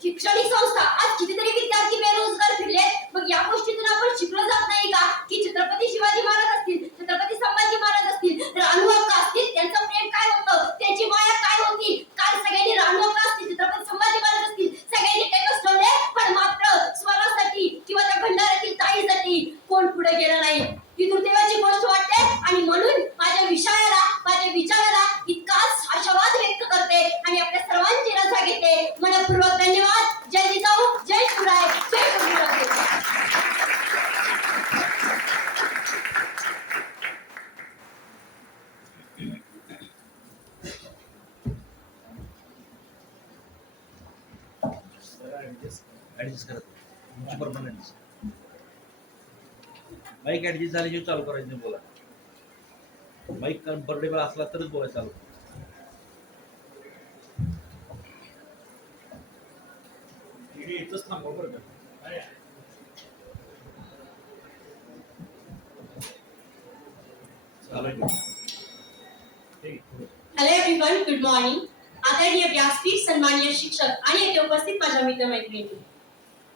शैक्षणिक संस्था. आज कितीतरी विद्यार्थी बेरोजगार फिरले. मग या गोष्टीतून आपण शिकलो जात नाही का की छत्रपती शिवाजी महाराज असतील, छत्रपती संभाजी महाराज असतील, राणू अक्का असतील, त्यांचं प्रेम काय होतं, त्यांची माया काय होती? काल सगळ्यांनी राणू अक्का असतील, छत्रपती संभाजी महाराज असतील, सगळ्यांनी टेकस ठेवले, पण मात्र स्वरासाठी किंवा त्या भंडाऱ्यातील ताईसाठी कोण पुढे गेलं नाही. ही दुर्दैवाची गोष्ट वाटते आणि म्हणून माझ्या विषयाला, माझ्या विचाराला इतकाच आशावाद व्यक्त करते आणि आपल्या सर्वांची रजा घेते. मनपूर्वक धन्यवाद. जय जिजाऊ, जय शिवराय, जय शिवराय. माईक ऍडजस्ट झाल्याशिवाय चालू करायचं नाही. बोला, माईक कम्फर्टेबल असला तरच बोलायचं चालू. इथंच थांबा बरं का. Hello everyone, good morning. आदरणीय व्यासपीठ, सन्माननीय शिक्षक आणि येथे उपस्थित माझ्या मित्रमैत्रिणी,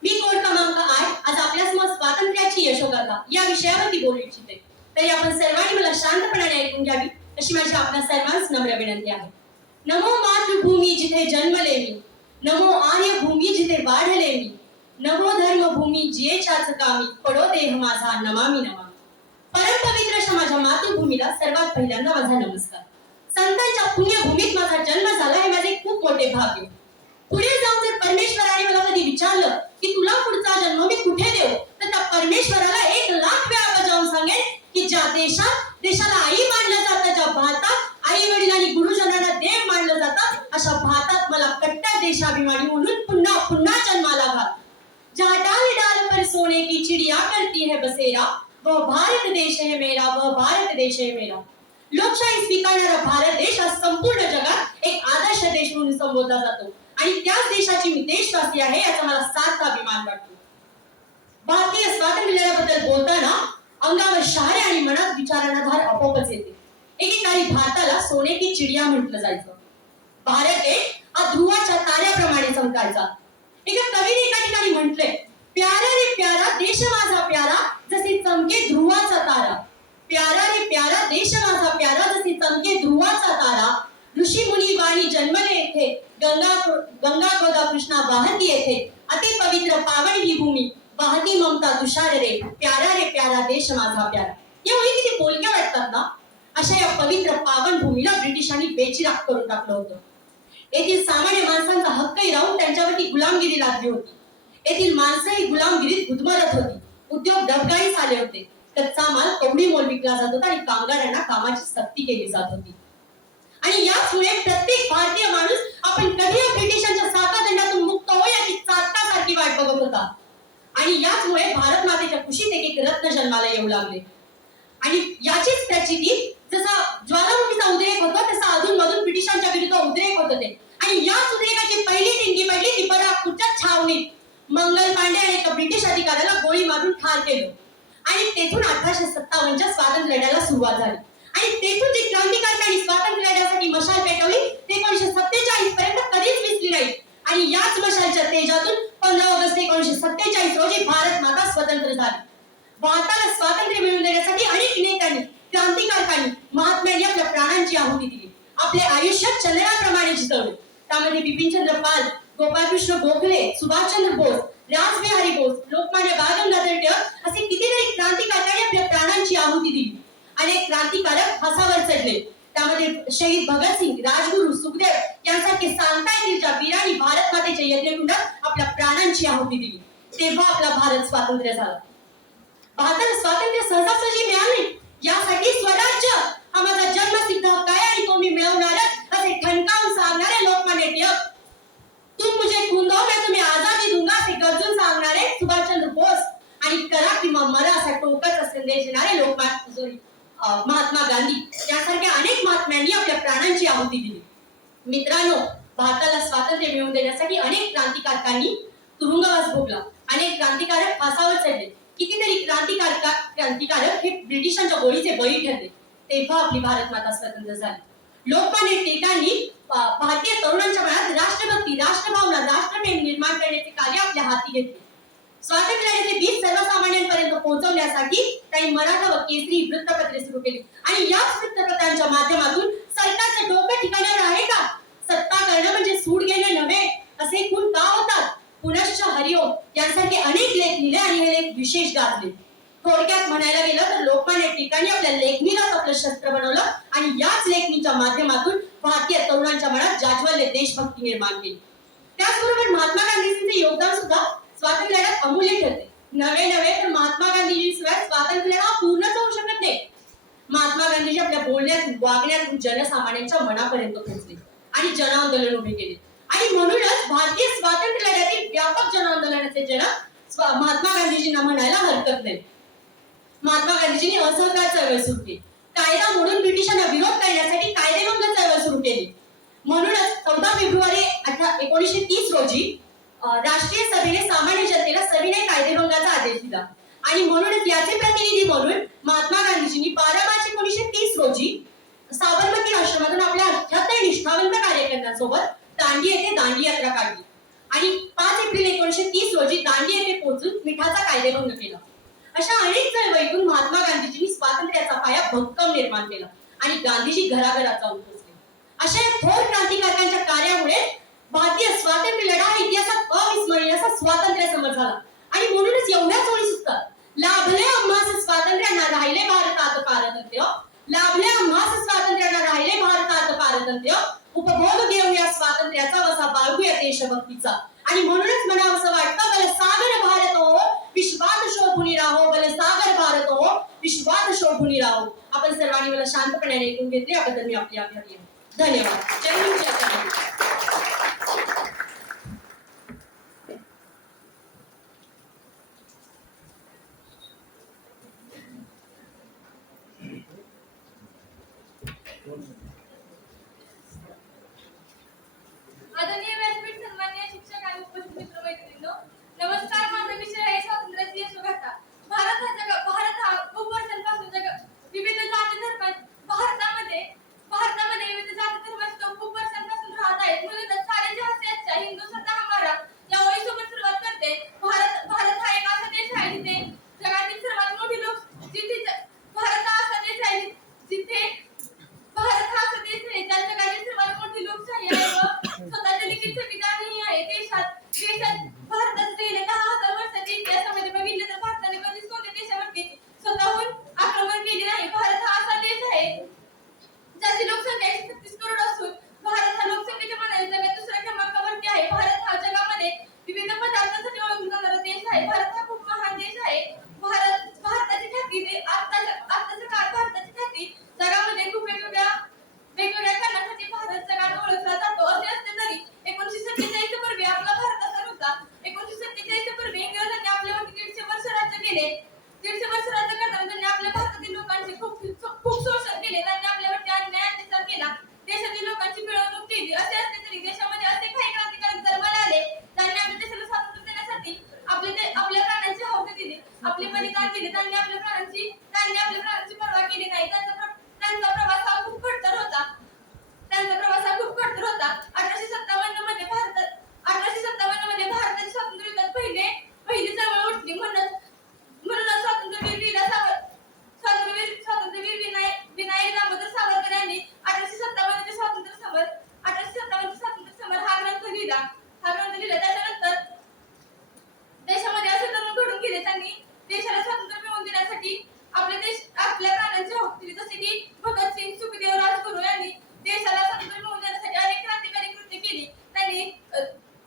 मी कोड क्रमांक 8 आज आपल्यासमोर स्वातंत्र्याची यशोगाथा या विषयावरती बोलू इच्छिते. तरी आपण सर्वांनी मला शांतपणाने ऐकून घ्यावी अशी माझी आपल्या सर्वांस नम्र विनंती आहे. नमो मातृभूमी जिथे जन्मले मी, नमो आर्य भूमी जिथे वाढले मी, नमो धर्मभूमी जियेच्याच कामी पडो देह माझा नमामि नमामि. परमपवित्र अशा माझ्या मातृभूमीला सर्वात पहिल्यांदा माझा नमस्कार. संतांच्या पुण्यभूमीत माझा जन्म झाला हे माझे खूप मोठे भाग्य. पुढे जाऊन जर परमेश्वराने मला कधी विचारलं की तुला पुढचा जन्म मी कुठे देऊ, तर त्या परमेश्वराला 1,00,000 वेळा बजावून सांगेन की ज्या देशाला आई मानलं जातं, ज्या भारतात आई वडील आणि गुरुजनांना देव मानलं जातं, अशा भारतात मला कट्टर देशाभिमानी म्हणून पुन्हा पुन्हा जन्माला घाल. जहाँ डाल डाल पर सोने की चिड़िया करती है बसेरा, वह भारत देश है मेरा, वह भारत देश है मेरा. लोकशाही स्वीकारणारा भारत देश हा संपूर्ण जगात एक आदर्श देश म्हणून संबोधला जातो आणि त्याच देशाची मी देशवासी आहे याचा मला सार्थ अभिमान वाटतो. भारतीय स्वातंत्र्य लढ्याबद्दल बोलताना अंगावर शहारे आणि मनात विचारांना धार आपोआपच येते. एकेकाळी भारताला सोने की चिडिया म्हटलं जायचं. भारत हा ध्रुवाच्या ताऱ्याप्रमाणे चमकायचा. एका कवीने एका ठिकाणी म्हटले, प्यारा रे प्यारा देश माझा प्यारा, जसे चमके ध्रुवाचा तारा. प्यारा रे प्यारा देश माझा प्यारा, जसे चमके ध्रुवाचा तारा. ऋषी मुनी वाणी जन्मले येथे, गंगा गोदा कृष्णा वाहती येथे. अति पवित्र पावन ही भूमी, वाहती ममता तुषार रे. प्यारा रे प्यारा देश माझा प्यारा. या ओळी किती बोलक्या वाटतात ना. अशा या पवित्र पावन भूमीला ब्रिटिशांनी बेचिराख करून टाकलं होतं. येथील सामान्य माणसांचा हक्कही राहून त्यांच्यावरती गुलामगिरी लादली होती. येथील माणसंही गुलामगिरीत गुदमरत होती. उद्योग डबघाईस आले होते. कच्चा माल कवडी मोल विकला जात होता आणि कामगारांना कामाची सक्ती केली जात होती. आणि याचमुळे प्रत्येक भारतीय माणूस आपण कधी या ब्रिटिशांच्या सातादंडातून मुक्त हो याची चातकासारखी वाट बघत होता. आणि याचमुळे भारत मातेच्या कुशीत एक एक रत्न जन्माला येऊ लागले. आणि याचीच प्रचिती जसा ज्वालामुखीचा उद्रेक होता तसा अधून मधून ब्रिटिशांच्या विरुद्ध उद्रेक होत होते. आणि याच उद्रेकाची पहिली ठिणगी पडली ती बराकपूरच्या छावणीत. मंगल पांडे आणि एका ब्रिटिश अधिकाऱ्याला गोळी मारून ठार केलं. आणि तेथून 1857च्या स्वातंत्र्य लढ्याला सुरुवात झाली. आणि तेथून जी क्रांतिकारकांनी स्वातंत्र्य लढ्यासाठी मशाल पेटवली ते 1947 पर्यंत कधीच विसरली नाही. आणि याच मशालच्या तेजातून 15 ऑगस्ट 1947 रोजी भारत माता स्वतंत्र झाली. भारताला स्वातंत्र्य मिळवून देण्यासाठी अनेक नेत्यांनी, क्रांतिकारकांनी, महात्म्यांनी आपल्या प्राणांची आहुती दिली. आपले आयुष्य चंद्राप्रमाणे जितवले. त्यामध्ये बिपिनचंद्र पाल, गोपाळकृष्ण गोखले, सुभाषचंद्र बोस, रासबिहारी बोस, लोकमान्य बाळ गंगाधर टिळक असे कितीतरी क्रांतिकारकांनी आपल्या प्राणांची आहुती दिली. अनेक क्रांतिकारक फासावर चढले. त्यामध्ये शहीद भगतसिंग, राजगुरू, सुखदेव यांसारखे सांगता येतील ज्या वीरांनी भारत मातेच्या यज्ञकुंडात आपल्या प्राणांची आहुती दिली. तेव्हा आपला भारत स्वातंत्र्य झाला. भारताला स्वातंत्र्य सहजासहजी मिळाले नाही. यासाठी स्वराज्य हा माझा जन्मसिद्ध हक्क आहे आणि तो मी मिळवणारच असे ठणकावून सांगणारे लोकमान्य टिळक. तुम मुझे खून दो मैं तुम्हें आजादी दूंगा असे गरजून सांगणारे सुभाषचंद्र बोस. आणि करा किंवा मरा असा टोकाचा संदेश देणारे लोकमान्य महात्मा गांधी यासारख्या अनेक महात्म्यांनी आपल्या प्राणांची आहुती दिली. मित्रांनो, भारताला स्वातंत्र्य मिळवून देण्यासाठी अनेक क्रांतिकारकांनी तुरुंगवास भोगला. अनेक क्रांतिकारक फासावर चढले. कितीतरी क्रांतिकारक हे ब्रिटिशांच्या गोळीचे बळी ठरले. तेव्हा आपली भारत माता स्वतंत्र झाली. लोकमान्य टिळकांनी भारतीय तरुणांच्या मनात राष्ट्रभक्ती, राष्ट्रभावना, राष्ट्रप्रेम निर्माण करण्याचे कार्य आपल्या हाती घेतले. स्वातंत्र्याचे बीज सर्वसामान्यांपर्यंत पोहोचवण्यासाठी त्यांनी मराठा व केसरी वृत्तपत्रे सुरू केली. आणि याच वृत्तपत्रांच्या माध्यमातून सरकारचं डोकं ठिकाणावर आहे का? सत्ता करणं म्हणजे सूड घेणं नव्हे असे खून का होतात? पुनश्च हरिओम यांसारखे अनेक लेख लिहिले आणि हे लेख विशेष गाजले. थोडक्यात म्हणायला गेलं तर लोकमान्य टिळकांनी आपल्या लेखणीलाच आपलं शस्त्र बनवलं आणि याच लेखणीच्या माध्यमातून भारतीय तरुणांच्या मनात जाज्वल्य देशभक्ती निर्माण केली. त्याचबरोबर महात्मा गांधीजींचे योगदान सुद्धा स्वातंत्र्य लढ्यात अमूल्य ठरते. नवे तर महात्मा गांधीजींशिवाय स्वातंत्र्य लढा पूर्णच होऊ शकत नाही. महात्मा गांधीजी आपल्या बोलण्यातून, वागण्यातून जनसामान्यांच्या मनापर्यंत पोहोचले आणि जनआंदोलन उभे केले. आणि म्हणूनच भारतीय स्वातंत्र्य लढ्यातील व्यापक जनआंदोलनाचे जनक महात्मा गांधीजींना म्हणायला हरकत नाही. महात्मा गांधीजींनी असहकार चळवळ सुरू केली. कायदा मोडून ब्रिटिशांना विरोध करण्यासाठी कायदेभंग चळवळ सुरू केली. म्हणूनच 14 फेब्रुवारी 1930 रोजी राष्ट्रीय सभेने सामान्य जनतेला सविनय कायदेभंगाचा आदेश दिला. आणि म्हणूनच याचे प्रतिनिधी म्हणून महात्मा गांधीजींनी 12 मार्च 1930 रोजी साबरमती आश्रमातून आपल्या 78 निष्ठावंत कार्यकर्त्यांसोबत दांडी येथे दांडी यात्रा काढली. आणि 5 एप्रिल 1930 रोजी दांडी येथे पोहोचून मिठाचा कायदेभंग केला. अशा अनेक चळवळीतून महात्मा गांधीजींनी स्वातंत्र्याचा पाया भक्कम निर्माण केला आणि गांधीजी घराघरात जाऊन पोहोचले. अशा थोर क्रांतिकारकांच्या कार्यामुळे भारतीय स्वातंत्र्य लढा इतिहासात अविस्मरणीय असा स्वातंत्र्य आपल्यासमोर झाला. आणि म्हणूनच एवढ्याच ओळी सुद्धा लाभले आम्हास स्वातंत्र्यांना राहिले भारतात पारतंत्र्य, लाभले आम्हास स्वातंत्र्यांना राहिले भारतात पारतंत्र्य, उपभोग घेऊया स्वातंत्र्याचा वसा बाळगूया देशभक्तीचा. आणि म्हणूनच मला असं वाटतं बलसागर भारत हो विश्वात शोभून राहो, बलसागर भारत हो विश्वात शोभून राहो. आपण सर्वांनी मला शांतपणे ऐकून घेतले याबद्दल मी आपली आभारी आहे. धन्यवाद. जय हिंद जय महाराष्ट्र. आदरणीय व्यासपीठ, सन्माननीय शिक्षक आणि उपस्थित मित्रमैत्रिणींनो, नमस्कार. माझा विषय आहे स्वातंत्र्याची यशोगाथा. भारत हा खूप वर्षांपासून विविध जाती धर्म भारतामध्ये विविध जाती धर्माचे लोक खूप वर्षांपासून राहत आहेत. म्हणूनच सारे जहां से अच्छा हिंदू सत्ता हमारा या ओळीसोबत सुरुवात करते. भारत हा एक असा देश आहे जिथे जगातील सर्वात मोठी भारत हा असा देश आहे ज्या जगातील सर्वात मोठी लोकशाही आहे व स्वतःचे लिखित संविधानही आहे. देशात भारतात गेले 10,000 वर्षाच्या इतिहासामध्ये बघितलं तर भारताने कधीच कोणत्या देशावरती स्वतःहून आक्रमण केले नाही. भारत हा असा देश आहे ज्याची लोकसंख्या 136 करोड असून भारत हा लोकसंख्येच्या मानाने जगात दुसऱ्या क्रमांकावरती आहे. भारत हा जगामध्ये विविध पदार्थांसाठी ओळखला जाणारा देश आहे. भारत हा खूप महान देश आहे. भारताची ख्याती आताच्या काळात भारताची ख्याती जगामध्ये खूप वेगवेगळ्या कारणांसाठी भारत जगात ओळखला जातो. असे असले तरी 1947 पूर्वी आपला भारत असा नव्हता. 1947 पूर्वी इंग्रजांनी आपल्यावरती 150 वर्ष राज्य केले. 150 वर्ष राज्य करताना त्यांनी आपल्या भारतातील लोकांचे खूप शोषण केले. त्यांनी आपल्यावरती अन्याय अत्याचार केला. देशातील लोकांची पिळवणूक केली. असे असले तरी देशामध्ये असे काही क्रांतिकारक जन्माला आले त्यांनी आपल्या देशाला स्वातंत्र्य देण्यासाठी आपल्या प्राणांची आहुती दिली, आपले बलिदान दिले. त्यांनी आपल्या प्राणांची पर्वा केली नाही. त्यांचा प्रवास हा खूप खडतर होता. 1857 मध्ये भारताची स्वातंत्र्य युद्धात पहिली चळवळ उठली. म्हणूनच स्वातंत्र्यवीर विनायक दामोदर सावरकर यांनी 1857 चे स्वातंत्र्य समर हा ग्रंथ लिहिला. त्याच्यानंतर देशामध्ये असे तरुण घडून गेले त्यांनी देशाला स्वातंत्र्य मिळवून देण्यासाठी आपल्या प्राणांची आहुती दिली. जसे की भगतसिंग, सुखदेव, राजगुरू यांनी देशाला स्वातंत्र्य मिळवून देण्यासाठी अनेक क्रांतिकारी कृत्य केली. त्यांनी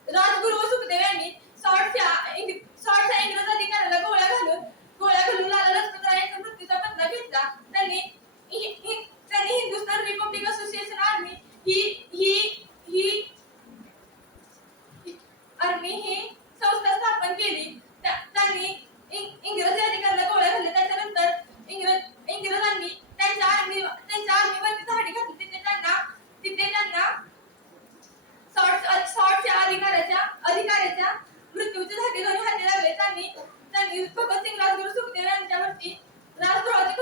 राजगुरू व सुखदेव यांनी शॉर्टच्या इंग्रज अधिकाऱ्याला गोळ्या घालून लाला लजपत राय यांच्या मृत्यूचा बदला घेतला. त्यांनी हिंदुस्थान रिपब्लिक असोसिएशन आर्मी ही संस्था स्थापन केली. त्यांनी इंग्रजी अधिकाऱ्याला गोळ्या घालल्या. त्याच्यानंतर इंग्रजांनी त्यांच्या आर्मीवरती धाडी घातली. तिथे त्यांना शॉर्टच्या अधिकाऱ्याच्या मृत्यूचे धागे दोन्ही हाती लागले. त्यांनी भगतसिंग, राजगुरू, सुखदेव यांच्यावरती राजद्रोहाचे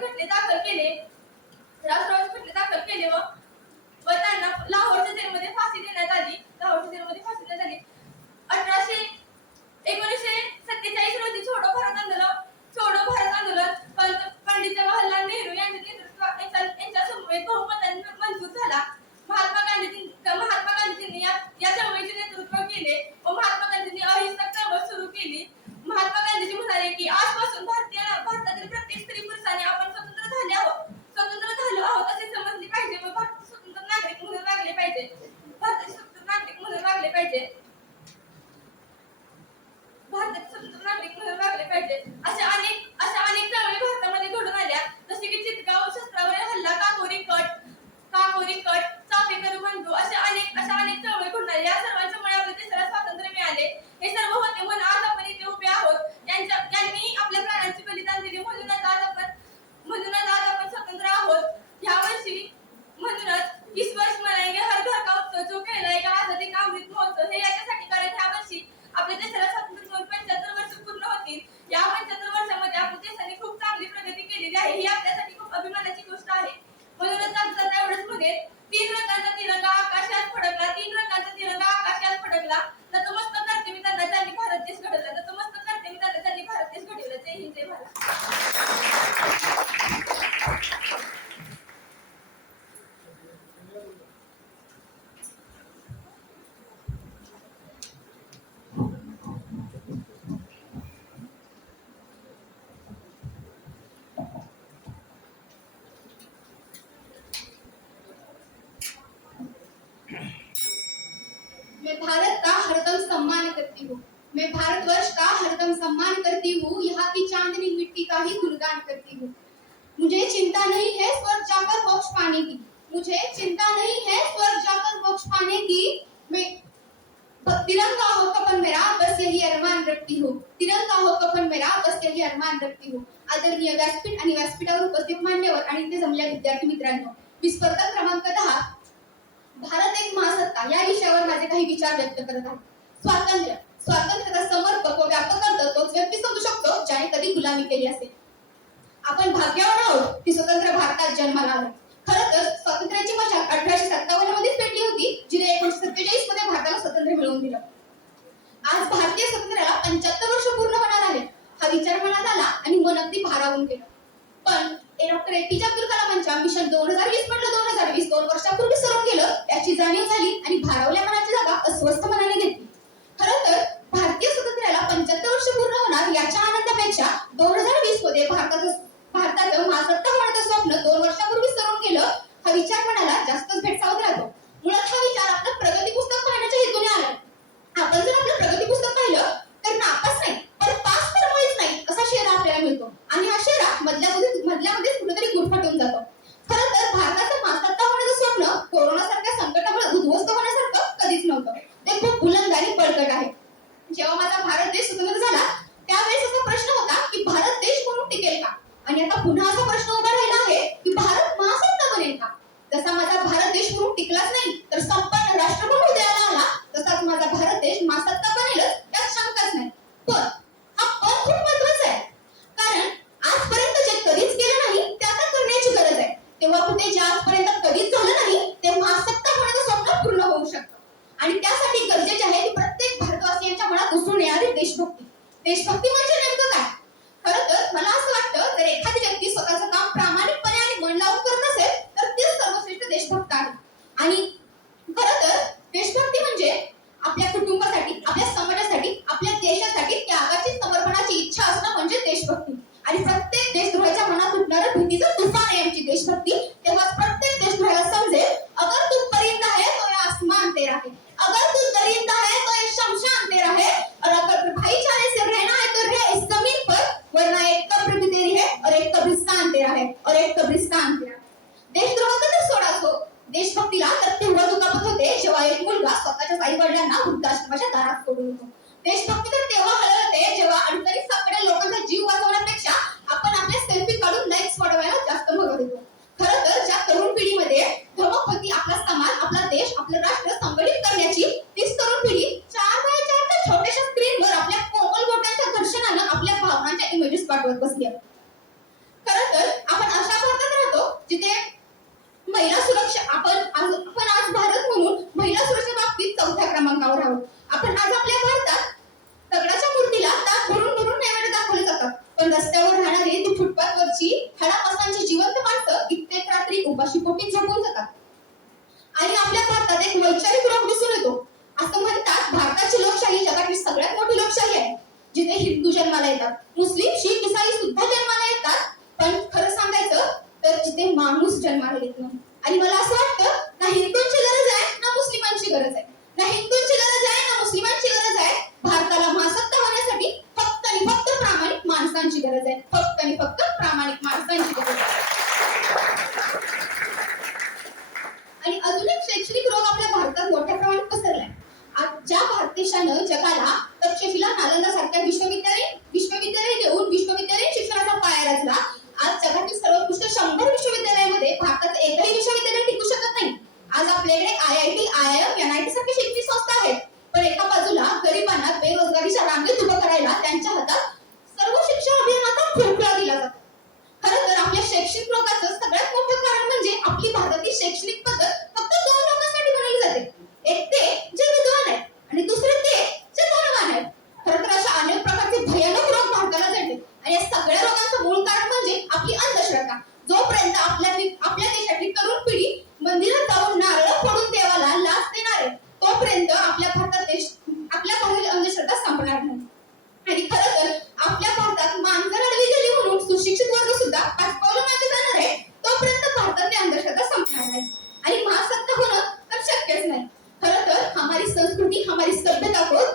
खटले दाखल केले व त्यांना लाहोरच्या जेलमध्ये फाशी देण्यात आली. 1947 रोजी छोडो भारत आंदोलन पंडित जवाहरलाल नेहरू यांच्या समवेत बहुमताने मंजूर झाला. महात्मा गांधींनी या चळवळीचे नेतृत्व केले व महात्मा गांधींनी अहिंसक चळवळ सुरू केली. महात्मा गांधीजी म्हणाले की आजपासून भारतातील प्रत्येक स्त्री पुरुषाने आपण स्वतंत्र झालो आहोत असे समजले पाहिजे व भारताचे स्वतंत्र नागरिक म्हणून वागले पाहिजे. भारताचे स्वतंत्र नागरिक म्हणून वागले पाहिजे. अशा अनेक चळवळी भारतामध्ये घडून आल्या. जसे की चितगाव शस्त्रावरील हल्ला, काकोरी कट, चाफेकर बंधू अशा अनेक चळवळी घडून आल्या. या सर्वांच्या मुळे आपल्या देशाला स्वातंत्र्य मिळाले. हे सर्व होते म्हणून आज आपण इथे उभे आहोत. यांनी आपल्या प्राणांची बलिदान दिली. म्हणूनच आज आपण स्वतंत्र आहोत. म्हणूनच इस वर्ष मनाएंगे हर घर का उत्सव जो कहलाएगा आजादी का अमृत महोत्सव. हे याच्यासाठी कारण ह्या वर्षी आपल्या देशाला स्वातंत्र्य मिळून 75 वर्ष पूर्ण होतील. या 75 वर्षामध्ये आपल्या देशाने खूप चांगली प्रगती केलेली आहे. ही आपल्यासाठी खूप अभिमानाची गोष्ट आहे. म्हणूनच एवढंच म्हणेन, 3 रंगांचा तिरंगा आकाशात फडकला, 3 रंगांचा तिरंगा आकाशात भारत का हरदम सम्मान करती हूँ, मैं भारतवर्ष का हरदम सम्मान करती हूँ, यहाँ की चांदनी मिट्टी का ही गुणगान करती हूँ। मुझे चिंता नहीं है स्वर्ग जाकर मोक्ष पाने की, मुझे चिंता नहीं है स्वर्ग जाकर मोक्ष पाने की, मैं तिरंगा हो कफन मेरा बस यही अरमान रखती हूँ, तिरंगा हो कफन मेरा बस यही अरमान रखती हूँ। आदरणीय व्यासपीठ आणि व्यासपीठावर उपस्थित मान्यवर आणि इथे जमलेल्या विद्यार्थी मित्रांनो, मी स्पर्धा क्रमांक 10 भारत एक महासत्ता या विषयावर माझे काही विचार व्यक्त करत आहे। स्वातंत्र्य, स्वातंत्र्याचा समर्पक व व्यापक अर्थ तोच व्यक्ती समजू शकतो ज्याने कधी गुलामी केली असेल। आपण भाग्यवान आहोत की स्वतंत्र भारतात जन्माला आलो। खरं तर स्वातंत्र्याची मशाल 1857 मध्येच पेटली होती, जिने 1947 मध्ये भारताला स्वातंत्र्य मिळवून दिलं। आज भारतीय स्वातंत्र्याला 75 वर्ष पूर्ण होणार आहे हा विचार मनात आला आणि मन अगदी भारावून गेलं। पण डॉक्टर एपीजे अब्दुल कलामांच्या मिशन 2020 म्हटलं 2020 2 वर्षापूर्वी सरून गेलं याची जाणीव झाली आणि भारावल्या मनाची जागा अस्वस्थ मनाने घेतली। खरं तर भारतीय स्वातंत्र्याला 75 वर्ष पूर्ण होणार याच्या आनंदापेक्षा 2020 मध्ये भारताचं महासत्ता होण्याचं स्वप्न 2 वर्षापूर्वी सरून गेलं हा विचार मनाला जास्तच भेडसावत राहतो। मुळात हा विचार आपलं प्रगती पुस्तक पाहण्याच्या हेतूने आला। आपण जर आपलं प्रगती पुस्तक पाहिलं तर नापास नाही पण पास तर मुळीच नाही असा शेरा आपल्याला मिळतो आणि हा शेरा मधल्यामध्ये कुठेतरी गुरफटून जातो। खरं तर भारताचं महासत्ता होण्याचं स्वप्न कोरोना सारख्या संकटामुळे उद्ध्वस्त होण्यासारखं कधीच नव्हतं, ते खूप बुलंद आणि बळकट आहे। जेव्हा माझा भारत देश स्वतंत्र झाला त्यावेळेस असा प्रश्न होता की भारत देश म्हणून टिकेल का, आणि आता पुन्हा असा प्रश्न उभा राहिला आहे की भारत महासत्ता बनेल का। जसा माझा भारत देश म्हणून टिकलाच नाही तर संपन्न राष्ट्र म्हणून उदयाला आला, तसाच माझा भारत देश महासत्ता बनेलच त्यात शंकाच नाही। पण हा पण खूप महत्त्वाचा आहे, कारण आजपर्यंत जे कधीच केलं नाही ते आता करण्याची गरज आहे। तेव्हा कुठे जे आजपर्यंत कधीच झालं नाही ते महासत्ता होण्याचं स्वप्न पूर्ण होऊ शकतं आणि त्यासाठी गरजेचे आहे की प्रत्येक भारतवासियांच्या मनात उसळून येणारी देशभक्ती। देशभक्ती म्हणजे नेमकं काय? खरं तर मला असं वाटतं जर एखादी व्यक्ती स्वतःचं काम प्रामाणिकपणे आणि मन लावून करत असेल तर तेच सर्वश्रेष्ठ देशभक्त आहे। आणि खरं तर देशभक्ती म्हणजे आपल्या कुटुंबासाठी, आपल्या समाजासाठी, आपल्या देशासाठी त्यागाची समर्पणाची इच्छा असणं म्हणजे देशभक्ती। आणि प्रत्येक देशद्रोहाच्या मनात उठणारं भीतीचं तुफान आहे आमची देशभक्ती। तेव्हा प्रत्येक देशद्रोहाला समजेल अगर तू परिंदा है तो ये आसमान तेरा है, अगर तू दरिंदा है तो ये शमशान तेरा है, और अगर भाईचारे से रहना है तो रह इस जमीन पर, वरना एक कब्र भी तेरी है और एक कब्रिस्तान तेरा है और एक कब्रिस्तान तेरा। देशद्रोहाचा तर सोडाच हो, देशभक्तीला तर तेव्हा दुखापत होते जेव्हा एक मुलगा स्वतःच्या आई वडिलांना वृद्धाश्रमाच्या दारात सोडून येतो। देशभक्ती तर तेव्हा हळहळते जेव्हा अडचणीत सापडलेल्या लोकांचा जीव वाचवण्यापेक्षा आपण आपल्या सेल्फी काढून लाईक्स वाढवायला जास्त महत्त्व देतो। खरं तर ज्या तरुण पिढीमध्ये धमक आपला समाज, आपला देश, आपलं राष्ट्र संघटित करण्याची तीच तरुण पिढी 4x4 च्या छोट्याशा स्क्रीनवर आपल्या कोमल बोटांच्या घर्षणानं आपल्या भावनांच्या इमेजेस पाठवत बसली आहे। खरं तर आपण अशा भारतात राहतो जिथे महिला सुरक्षा आपण आज भारत म्हणून महिला सुरक्षा बाबतीत 4थ्या क्रमांकावर आहोत। आपण आज आपल्या भारतात दगडाच्या मूर्तीला ताक भरून भरून नैवेद्य दाखवले जातात, पण रस्त्यावर राहणारी ती फुटपाथवरची हाडामासांची जिवंत माणसं कित्येक रात्री उपाशी पोटी झोपून जातात। आणि आपल्या भारतात एक वैचारिक रोग दिसून येतो। असं म्हणतात भारताची लोकशाही जगातील सगळ्यात मोठी लोकशाही आहे, जिथे हिंदू जन्माला येतात, मुस्लिम, शीख, ईसाई सुद्धा जन्माला येतात, पण खरं सांगायचं तर जिथे माणूस जन्माला येत नाही। आणि मला असं वाटतं ना हिंदूंची गरज आहे ना मुस्लिमांची गरज आहे, ना हिंदूंची गरज आहे ना मुस्लिमांची गरज आहे। भारताला महासत्ता होण्यासाठी फक्त आणि फक्त प्रामाणिक माणसांची गरज आहे, फक्त आणि फक्त प्रामाणिक माणसांची गरज आहे। आणि अजून एक शैक्षणिक रोग आपल्या भारतात मोठ्या प्रमाणात पसरलाय। आज ज्या भारत देशानं जगाला तक्षशिला, नालंदा सारख्या विश्वविद्यालय देऊन विश्वविद्यालयीन शिक्षणाचा पाया रचला, आज जगातील सर्वोत्कृष्ट 100 विश्वविद्यालयामध्ये भारताचं एकही विश्वविद्यालय टिकू शकत नाही। आज आपल्याकडे IIT, IIM, NIT सारख्या शैक्षणिक संस्था आहेत, पण एका बाजूला गरिबांना बेरोजगारीच्या रांगेत उभं करायला त्यांच्या हातात सर्व शिक्षण अभियानाचा खुळखुळा दिला जातो। खरं तर आपल्या शैक्षणिक रोगाचं सगळ्यात मोठं कारण म्हणजे आपली भारतातील शैक्षणिक पद्धत फक्त 2 लोकांसाठी बनवली जाते, एक ते जे विद्वान आहेत आणि दुसरे ते जे धनवान आहेत। खरं तर अशा अनेक प्रकारचे भयानक रोग भारताला जडले आणि या सगळ्या रोगांचं मूळ कारण म्हणजे आपली अंधश्रद्धा। जोपर्यंत आपल्या देशातली तरुण पिढी मंदिरात जाऊन नारळ फोडून देवाला लाच देणार आहे तोपर्यंत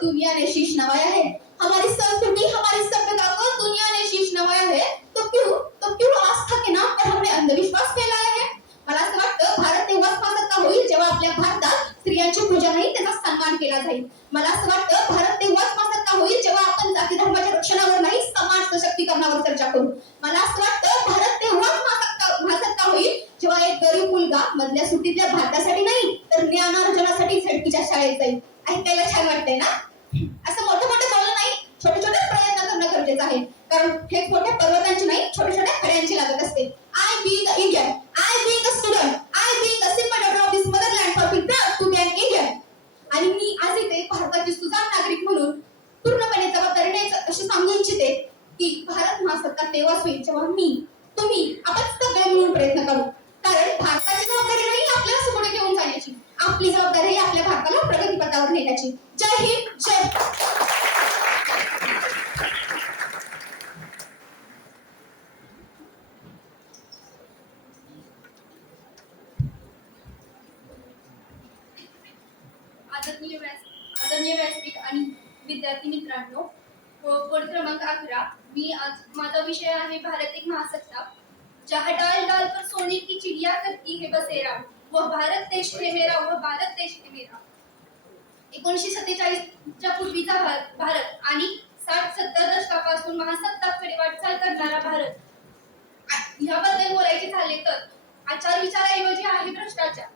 दुनिया ने शीश नवाया है, हमारी संस्कृति हमारी सभ्यता को दुनिया ने शीश नवाया है, तो क्यों आस्था के नाम पर हमने अंधविश्वास फैलाया है? मला असं वाटतं भारत तेव्हाच महासत्ता होईल जेव्हा आपल्या भारतात स्त्रियांची पूजा नाही, त्यांचा सन्मान केला जाईल. मला असं वाटतं भारत तेव्हाच महासत्ता होईल जेव्हा आपण जाती धर्माच्या रक्षणावर नाही, समाज सशक्तीकरणावर चर्चा करू. मला असं वाटतं भारत तेव्हाच महासत्ता होईल जेव्हा एक गरीब मुलगा मधल्या सुट्टीतल्या भारतासाठी नाही तर ज्ञानार्जनासाठी झडपीच्या शाळेत जाईल. ऐकायला छान वाटतंय ना? असं मोठं मोठं बोलणं नाही, छोटे छोटे प्रयत्न करणं गरजेचं आहे. कारण हे मोठ्या पर्वतांची नाही, छोट्या छोट्या खड्यांची लागत असते. I being the Indian, I being the student, I being the simple daughter of this motherland for being proud to be an Indian. आणि मी आज इथे भारताची सुजाण नागरिक म्हणून पूर्णपणे जबाबदारीने अशी सांगू इच्छिते की भारत महासत्ता तेव्हाच होईल जेव्हा मी, तुम्ही, आपण सगळे मिळून प्रयत्न करू. कारण भारताची जबाबदारी नाही आपल्याला पुढे घेऊन जाण्याची, आपली जबाबदारी आहे आपल्या भारताला प्रगतीपथावर नेण्याची. जय हिंद, जय भारत. आदरणीय व्यासपीठ आणि विद्यार्थी मित्रांनो, कोड क्रमांक 11. माझा विषय आहे भारत एक महासत्ता. जहाँ डाल डाल पर सोने की चिड़िया करती है बसेरा, वह भारत देश है मेरा, वह भारत देश है मेरा. 1947च्या पूर्वीचा भारत आणि 60-70 दशकापासून महासत्ताकडे वाटचाल करणारा भारत, याबद्दल बोलायचे झाले तर आचार विचाराऐवजी आहे भ्रष्टाचार.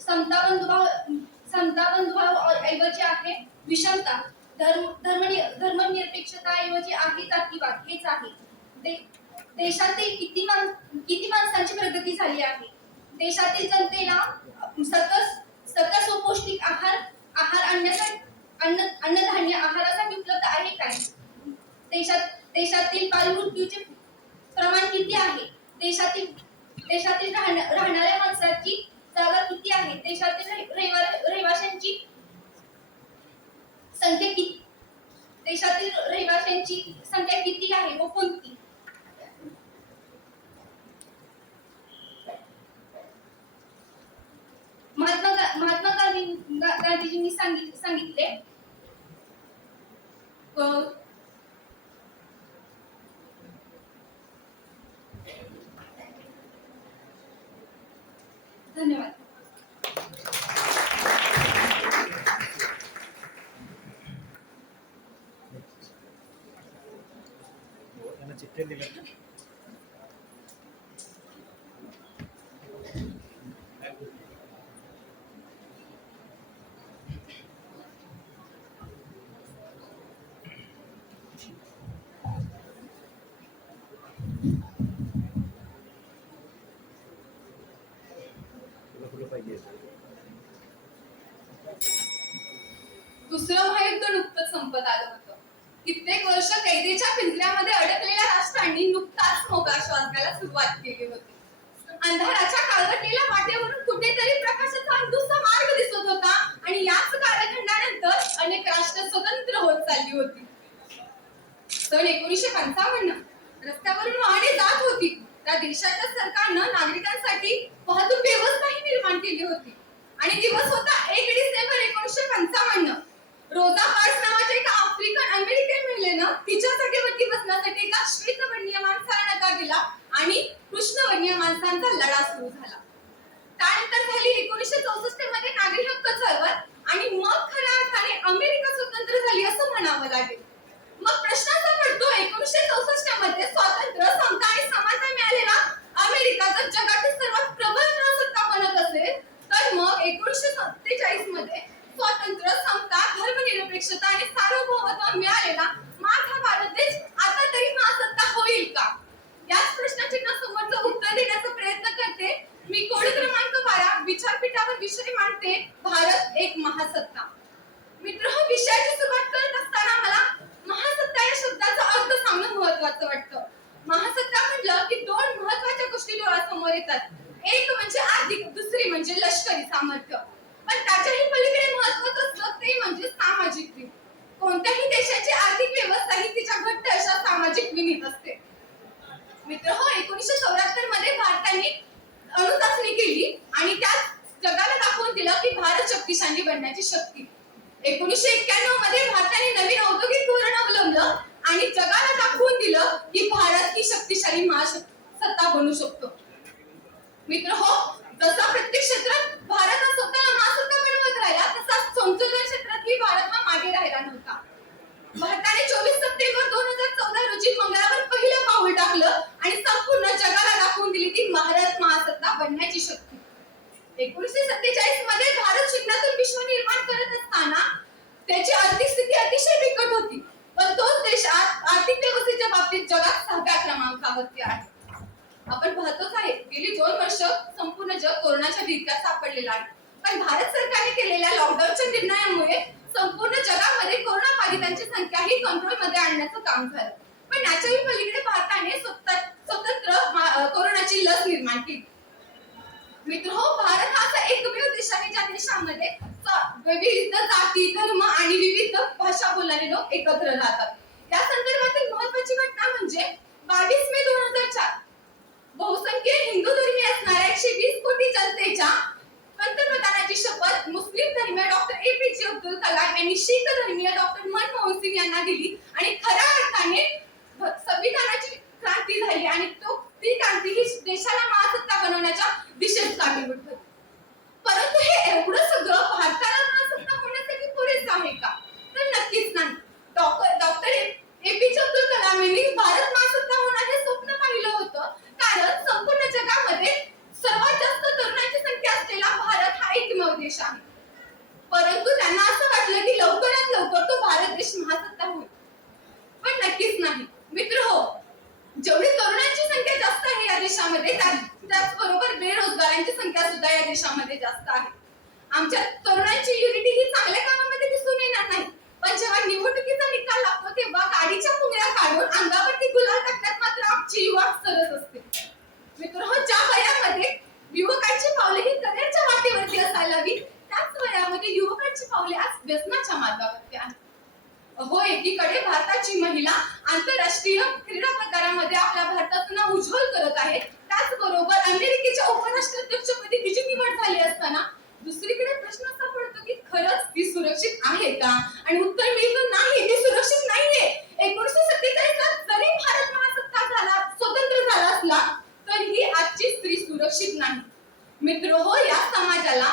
समता बंधुभाव ऐवजी आहे विषमता. धर्मनिरपेक्षता ऐवजी आहे जातीवाद. हेच आहे देशातील किती माणसांची प्रगती झाली आहे. देशातील जनतेला सकस व पौष्टिक आहार अन्नधान्य आहारासाठी उपलब्ध आहे काय? देशातील बालमृत्यूचे प्रमाण किती आहे? देशातील राहणाऱ्या माणसाची जागा किती आहे? देशातील रहिवाशांची संख्या किती आहे व कोणती? महात्मा गांधीजींनी सांगितले धन्यवाद. चिठ्ठी दिल्या दुसरं महायुद्ध नुकतंच संपत आलं होतं. कित्येक वर्ष कैदेच्या पिंजऱ्यामध्ये अडकलेल्या राष्ट्रांनी नुकताच मोकळा श्वास घ्यायला सुरुवात केली होती. अंधाराच्या काळवटलेल्या वाटेवरून कुठेतरी प्रकाशाचा अंधुसा मार्ग दिसत होता आणि याच कालखंडानंतर अनेक राष्ट्र स्वतंत्र होत चालली होती. सन 1955 रस्त्यावरून वाहने जात होती. त्या देशाच्या सरकारनं नागरिकांसाठी वाहतूक व्यवस्थाही निर्माण केली होती. आणि दिवस होता 1 डिसेंबर 1955. रोजा पार्क्स नावाच्या एका आफ्रिकन अमेरिकन महिलेनं तिच्या जागेवरती बसण्यासाठी एका श्वेतवर्णीय माणसाला नकार दिला आणि कृष्णवर्णीय माणसांचा लढा सुरू झाला. त्यानंतर झाली 1964 मध्ये नागरी हक्क चळवळ आणि मग खऱ्या अर्थाने अमेरिका स्वतंत्र झाली असं म्हणावं लागेल. मग प्रश्न असा पडतो, 1964 मध्ये स्वातंत्र्य, समता आणि समानता मिळालेला अमेरिका जर जगातील सर्वात प्रबळ महासत्ता बनत असेल तर मग 1947 मध्ये स्वातंत्र्य, समता, धर्मनिरपेक्षता आणि सार्वभौमत्व मिळालेला माझा भारत देश आता तरी महासत्ता होईल का? याच प्रश्नाचिन्ह समोरचं उत्तर देण्याचा प्रयत्न करते मी. कोड क्रमांक 12 विचारपीठावर विषय मांडते, भारत एक महासत्ता. मित्र, विषयाची सुरुवात करत असताना मला महासत्ता या शब्दाचा अर्थ सांगणं महत्वाचं वाटतं. महासत्ता म्हटलं की 2 महत्वाच्या गोष्टी डोळ्यासमोर येतात. एक म्हणजे आर्थिक, दुसरी म्हणजे लष्करी सामर्थ्य. पण त्याच्याही पलीकडे महत्वाचं असतं ते म्हणजे सामाजिक विनीत. कोणत्याही देशाची आर्थिक व्यवस्था ही तिच्या घट्ट अशा सामाजिक विनीत असते. मित्र, 1974 मध्ये भारताने अणुचाचणी केली आणि त्यात जगाला दाखवून दिलं की भारत शक्तिशाली बनण्याची शक्ती. 1991 मध्ये भारताने नवीन औद्योगिक धोरण अवलंबलं आणि जगाला दाखवून दिलं की भारत ही शक्तिशाली महासत्ता बनू शकतो. मित्र हो, जसा प्रत्येक क्षेत्रात भारत हा स्वतःला महासत्ता बनवत राहिला, तसाच संशोधन क्षेत्रातही भारत हा मागे राहिला नव्हता. भारताने 24 सप्टेंबर 2014 रोजी मंगळावर पहिलं पाऊल टाकलं आणि संपूर्ण जगाला दाखवून दिली की भारत महासत्ता बनण्याची शक्ती. 1947 मध्ये भारत शून्यातून विश्व निर्माण करत असताना त्याची आर्थिक स्थिती अतिशय बिकट होती, पण तोच देश आर्थिक व्यवस्थेच्या बाबतीत जगात 6व्या क्रमांकावरती आहे. आपण पाहतोच आहे, गेली 2 वर्ष संपूर्ण जग कोरोनाच्या धक्क्यात सापडलेलं आहे. पण भारत सरकारने केलेल्या लॉकडाऊनच्या निर्णयामुळे संपूर्ण जगामध्ये कोरोना बाधितांची संख्या ही कंट्रोलमध्ये आणण्याचं काम झालं. पण याच्याही पलीकडे भारताने स्वतंत्र कोरोनाची लस निर्माण केली. मित्र हो, भारत हा असा एकमेव देश आहे ज्या देशामध्ये विविध जाती, धर्म आणि विविध भाषा बोलणारे लोक एकत्र राहतात. या संदर्भातील महत्त्वाची घटना म्हणजे 22 मे 2004 बहुसंख्य हिंदू धर्मीय असणाऱ्या 120 कोटी जनतेच्या पंतप्रधानाची शपथ मुस्लिम धर्मीय डॉक्टर APJ अब्दुल कलाम यांनी शीख धर्मीय डॉक्टर मनमोहन सिंग यांना दिली आणि खऱ्या अर्थाने संविधानाची क्रांती झाली आणि ती क्रांती ही देशाला महासत्ता बनवण्याच्या दिशेत कारणीभूत ठरली. परंतु हे एवढं सगळं भारताला महासत्ता होण्यासाठी पुरेसं आहे का? तर नक्कीच नाही. डॉक्टर APJ अब्दुल कलाम यांनी भारत महासत्ता होणार हे स्वप्न पाहिलं होतं, कारण संपूर्ण जगामध्ये सर्वात जास्त तरुणांची संख्या असलेला भारत हा एकमेव देश आहे. परंतु त्यांना असं वाटलं की लवकरात लवकर तो भारत देश महासत्ता होईल, पण नक्कीच नाही. मित्र हो, जेवढी तरुणांची संख्या जास्त आहे या देशामध्ये, त्याचबरोबर बेरोजगारांची संख्या सुद्धा या देशामध्ये जास्त आहे. आमच्या तरुणांची युनिटी ही चांगल्या कामामध्ये दिसून येणार नाही, पण जेव्हा निवडणुकीचा निकाल लागतो तेव्हा गाडीच्या पुंगळ्या काढून अंगावरती गुलाल टाकण्यात मात्र आमची युवा सरस असते. मित्र हो, ज्या वयामध्ये युवकांची पावले ही करिअरच्या वाटेवरती असायला हवी, त्याच वयामध्ये युवकांची पावले आज व्यसनाच्या मार्गावरती आहेत. हो, एकीकडे भारताची महिला आंतरराष्ट्रीय क्रीडा प्रकारामध्ये आपल्या भारताचं नाव उज्ज्वल करत आहे, त्याचबरोबर अमेरिकेच्या उपराष्ट्राध्यक्षपदी तिची निवड झाली असताना दुसरीकडे प्रश्न असा पडतो की खरंच ती सुरक्षित आहे का? आणि उत्तर मिळतं नाही, ती सुरक्षित नाहीये. 1947 जरी भारत महासत्ता झाला, स्वतंत्र झाला असला तरीही आजची स्त्री सुरक्षित नाही. मित्र हो, या समाजाला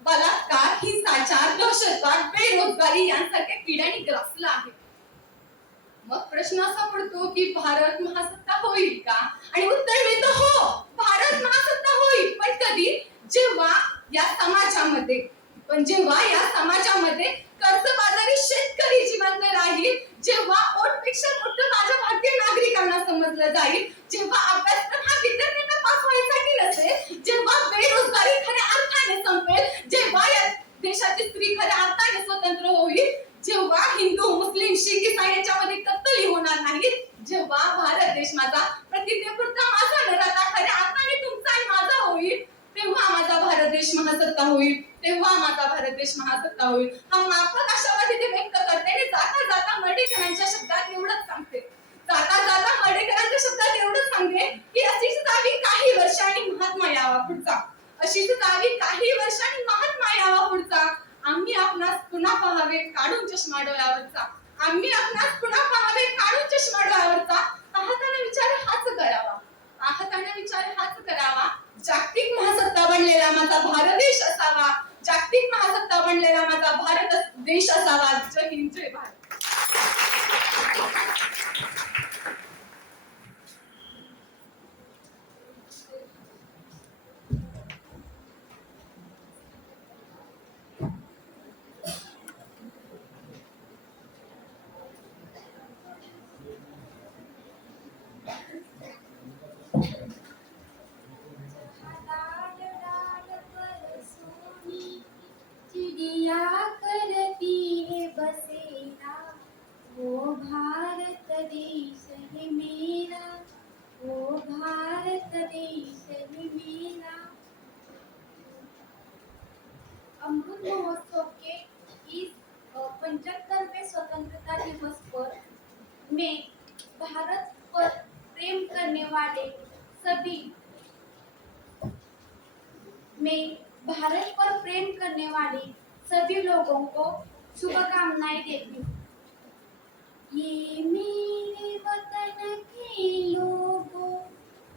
बलात्कार, हिंसाचार, दहशतवाद, बेरोजगारी यांसारख्या पिढ्यांनी ग्रासलं आहे. मग प्रश्न असा पडतो की भारत महासत्ता होईल का? आणि उत्तर मिळतं हो, भारत महासत्ता होईल, पण कधी? जेव्हा या समाजामध्ये कर्जबाजारी शेतकरी जिवंत राहील, जेव्हा ओटपेक्षा मोठं माझ्या भारतीय नागरिकांना समजलं जाईल, जेव्हा अभ्यासक्रम हा विद्यार्थ्यांना पास व्हायसाठी नसेल, जेव्हा बेरोजगारी खऱ्या अर्थाने संपेल, जेव्हा या देशाची स्त्री खऱ्या अर्थाने स्वतंत्र होईल, जेव्हा हिंदू, मुस्लिम, शीख, इसाई यांच्यामध्ये कत्तली होणार नाही, जेव्हा भारत देश माझा प्रतिज्ञेपुरता माझा न राहता खऱ्या अर्थाने तुमचा आणि माझा होईल, तेव्हा माझा भारत देश महासत्ता होईल, तेव्हा माझा भारत देश महासत्ता होईल. हा माफक आशावाद इथे व्यक्त करते आणि जाता जाता मर्ढेकरांच्या शब्दात एवढंच सांगते, की अशीच जावी काही वर्षांनी महात्मा यावा पुढचा, अशीच जावी काही वर्षांनी महात्मा यावा पुढचा. आम्ही आपणास पुन्हा पाहावे काढून चष्मा डोळ्यावरचा, आम्ही आपणास पुन्हा पाहावे काढून चष्मा डोळ्यावरचा. पाहताना विचार हाच करावा, जागतिक महासत्ता बनलेला माझा भारत देश असावा, जागतिक महासत्ता बनलेला माझा भारत देश असावा. जय हिंद, जय भारत. चिड़िया करती है बसेरा, वो भारत देश है मेरा, वो भारत देश है मेरा. अमृत महोत्सव के इस 75वें स्वतंत्रता दिवस पर मैं भारत पर प्रेम करने वाले सभी लोगों को शुभकामनाएं देती हूँ। ये मेरे वतन के लोगों,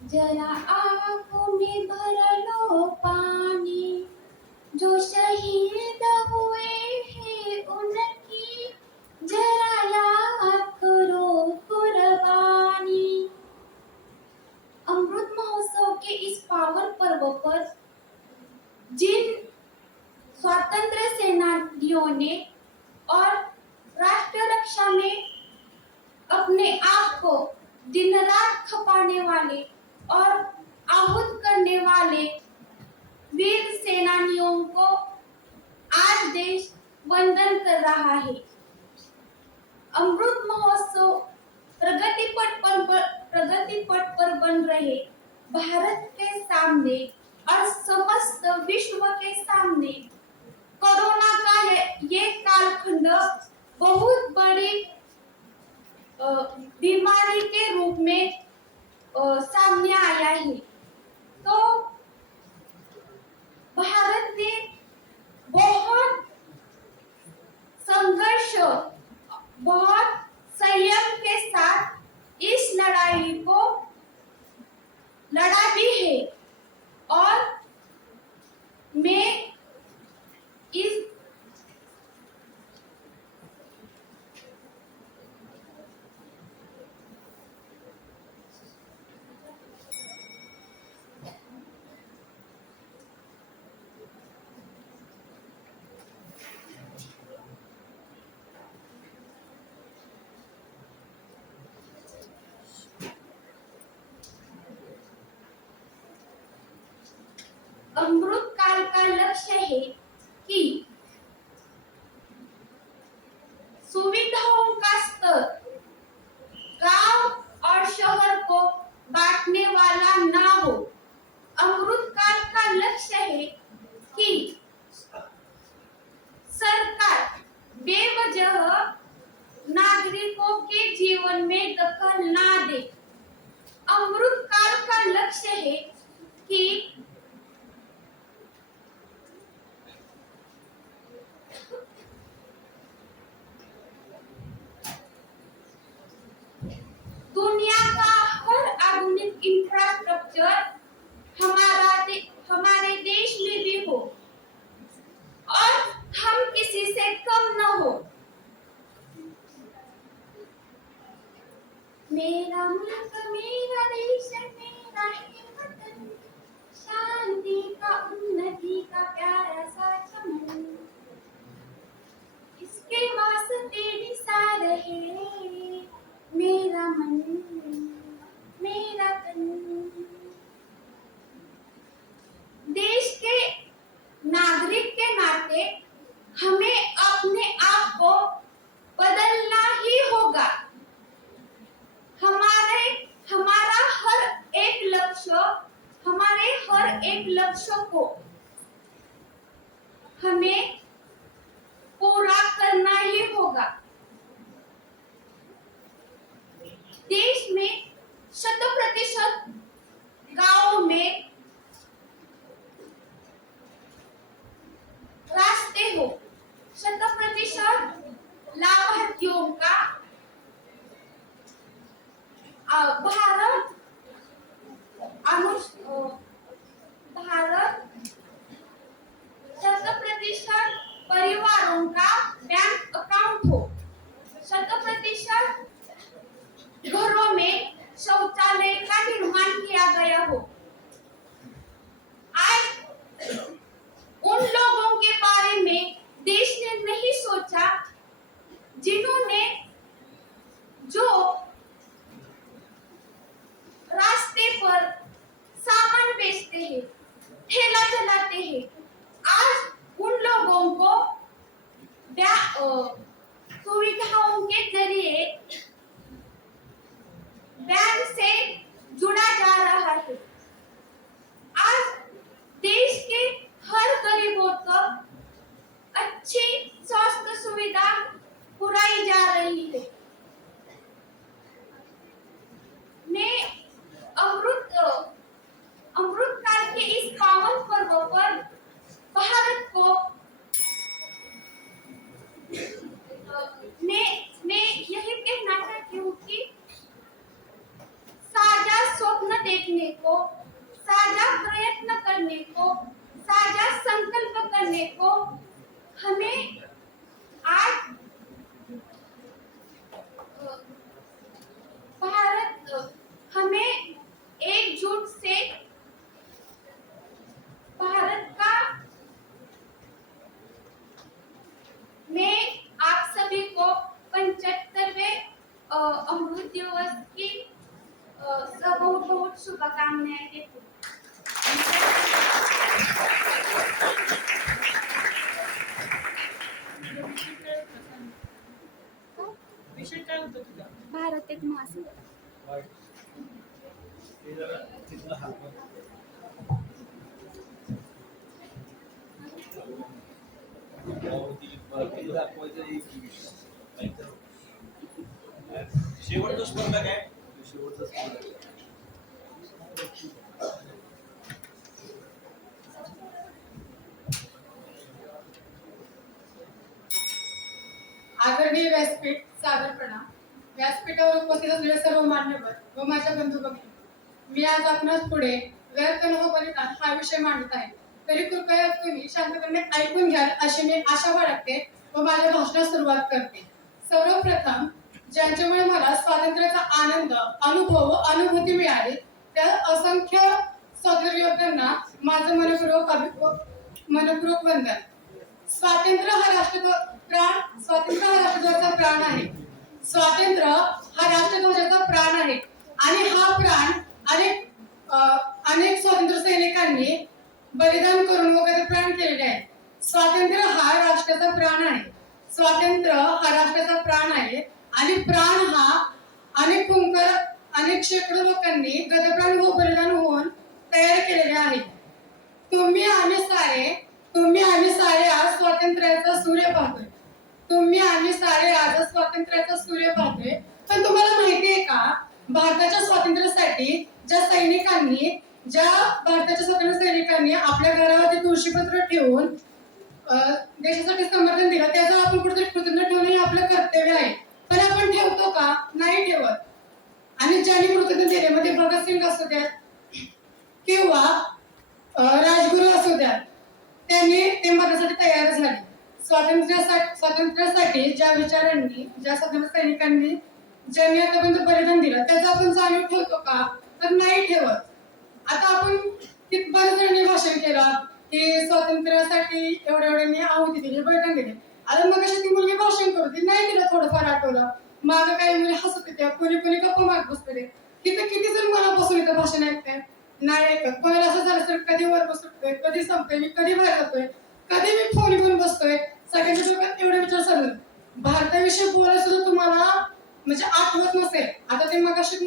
जरा आंखों में भर लो पानी, जो शहीद हुए हैं उनकी जरा याद करो कुर्बानी। अमृत महोत्सव के इस पावन पर्व पर जिन स्वतंत्र सेनानियों ने और राष्ट्र रक्षा में अपने आप को दिन रात खपाने वाले और आहूत करने वाले वीर सेनानियों को आज देश वंदन कर रहा है। अमृत महोत्सव प्रगति पथ पर बन रहे भारत के सामने और समस्त विश्व के सामने कोरोना का ये कालखंड बहुत बड़ी बीमारी के रूप में सामने आया है। तो भारत ने बहुत संघर्ष, बहुत संयम के साथ इस लड़ाई को लड़ा भी है और मैं इस अमृत काल का लक्ष्य है कि सुविधाओं का स्तर गांव और शहर को बांटने वाला ना हो। अमृत काल का लक्ष्य है कि सरकार बेवजह नागरिकों के जीवन में दखल ना दे। अमृत काल का लक्ष्य है कि दुनिया का हर आधुनिक इंफ्रास्ट्रक्चर हमारे देश में भी हो और हम किसी से कम न हो। मेरा मुल्क मेरा देश मेरा ही वतन, शांति का उन्नति का प्यारा सा चमन, इसके वास्ते निसार है मेरा मन मेरा तन। देश के नागरिक के नाते हमें अपने आप को बदलना ही होगा। हमारा हर एक लक्ष्य को हमें पूरा करना ही होगा। देश में 100% गांवों में रास्ते हो, 100% लाभार्थियों का भारत 100% परिवारों का बैंक अकाउंट हो, 100% घरों में शौचालय का निर्माण किया गया हो। आज उन लोगों के बारे में देश ने नहीं सोचा जिन्होंने जो रास्ते पर सामान बेचते हैं, ठेला चलाते हैं। आज उन लोगों को सुविधाओं के जरिए बैंक से जुड़ा जा रहा है। आज देश के हर गरीबों तक अच्छी स्वास्थ्य सुविधा पुराई जा रही है। मैं अमृत काल के इस पावन पर्व पर भारत को काम न्याय देतो. विषय काय होता तुझा? भारत एक महासत्ता. ते जरा तिथलं हलवं. शेवटचं स्पर्धा काय? आदरणीय व्यासपीठ सादरपणा, व्यासपीठावर उपस्थित असलेले सर्व मान्यवर व माझ्या बंधू भगिनी, मी आज आपणास पुढे व्यर्थ न हो बलिदान हा विषय मांडत आहे. तरी कृपया तुम्ही शांतपणे ऐकून घ्याल अशी मी आशा बाळगते व माझ्या भाषणास सुरुवात करते. सर्वप्रथम ज्यांच्यामुळे मला स्वातंत्र्याचा आनंद, अनुभव व अनुभूती मिळाली त्या असंख्य स्वातंत्र्य योद्ध्यांना माझं मनपूर्वक वंदन. स्वातंत्र्य हा राष्ट्रध्वजाचा प्राण आहे. स्वातंत्र्य हा राष्ट्रध्वजाचा प्राण आहे आणि हा प्राण अनेक स्वातंत्र्य सैनिकांनी बलिदान करून वगैरे प्राण केलेले आहे. स्वातंत्र्य हा राष्ट्राचा प्राण आहे. स्वातंत्र्य हा राष्ट्राचा प्राण आहे आणि प्राण हा अनेक शेकडो लोकांनी गतप्राण व बलिदान होऊन तयार केलेले आहे. तुम्ही आम्ही सारे आज स्वातंत्र्याचा सूर्य पाहतोय. स्वातंत्र्याचा सूर्य पाहतोय. पण तुम्हाला माहिती आहे का, भारताच्या स्वातंत्र्यासाठी भारताच्या स्वातंत्र्य सैनिकांनी आपल्या घरावरती तुळशीपत्र ठेवून देशासाठी समर्थन दिलं, त्याचं आपण कुठेतरी कृतज्ञ ठेवणं हे आपलं कर्तव्य आहे. पण आपण ठेवतो का? नाही ठेवत. आणि ज्यांनी कृतज्ञ दिले, मग ते भगतसिंग असू द्यात किंवा राजगुरू असू द्यात, ते मदतीसाठी तयार झाले. स्वातंत्र्यासाठी ज्या विचारांनी, ज्या स्वातंत्र्य सैनिकांनी ज्यांनी आतापर्यंत बलिदान दिलं, त्याचा आपण जाणीव ठेवतो का? तर नाही ठेवत. आता आपण बऱ्याच जणांनी भाषण केलं की स्वातंत्र्यासाठी एवढ्यांनी आहुती दिली, बलिदान दिले. आता मग अशी ती मुलगी भाषण करते, नाही दिलं, थोडंफार आठवलं. मागं काही मुली हसत होत्या, कोणी गप्पा मारत बसते. तिथं किती जण मनापासून इथं भाषण ऐकताय? नाही ऐकत. कोणाला असं झालं तर कधी वर्ग सुटतोय, कधी संपतोय, मी कधी बाहेर जातोय, कधी मी फोन घेऊन बसतोय. सगळ्यांच्या डोक्यात एवढे विचार चालू. भारताविषयी बोलायला सुद्धा तुम्हाला म्हणजे आठवत नसेल. आता ते मगाशी एक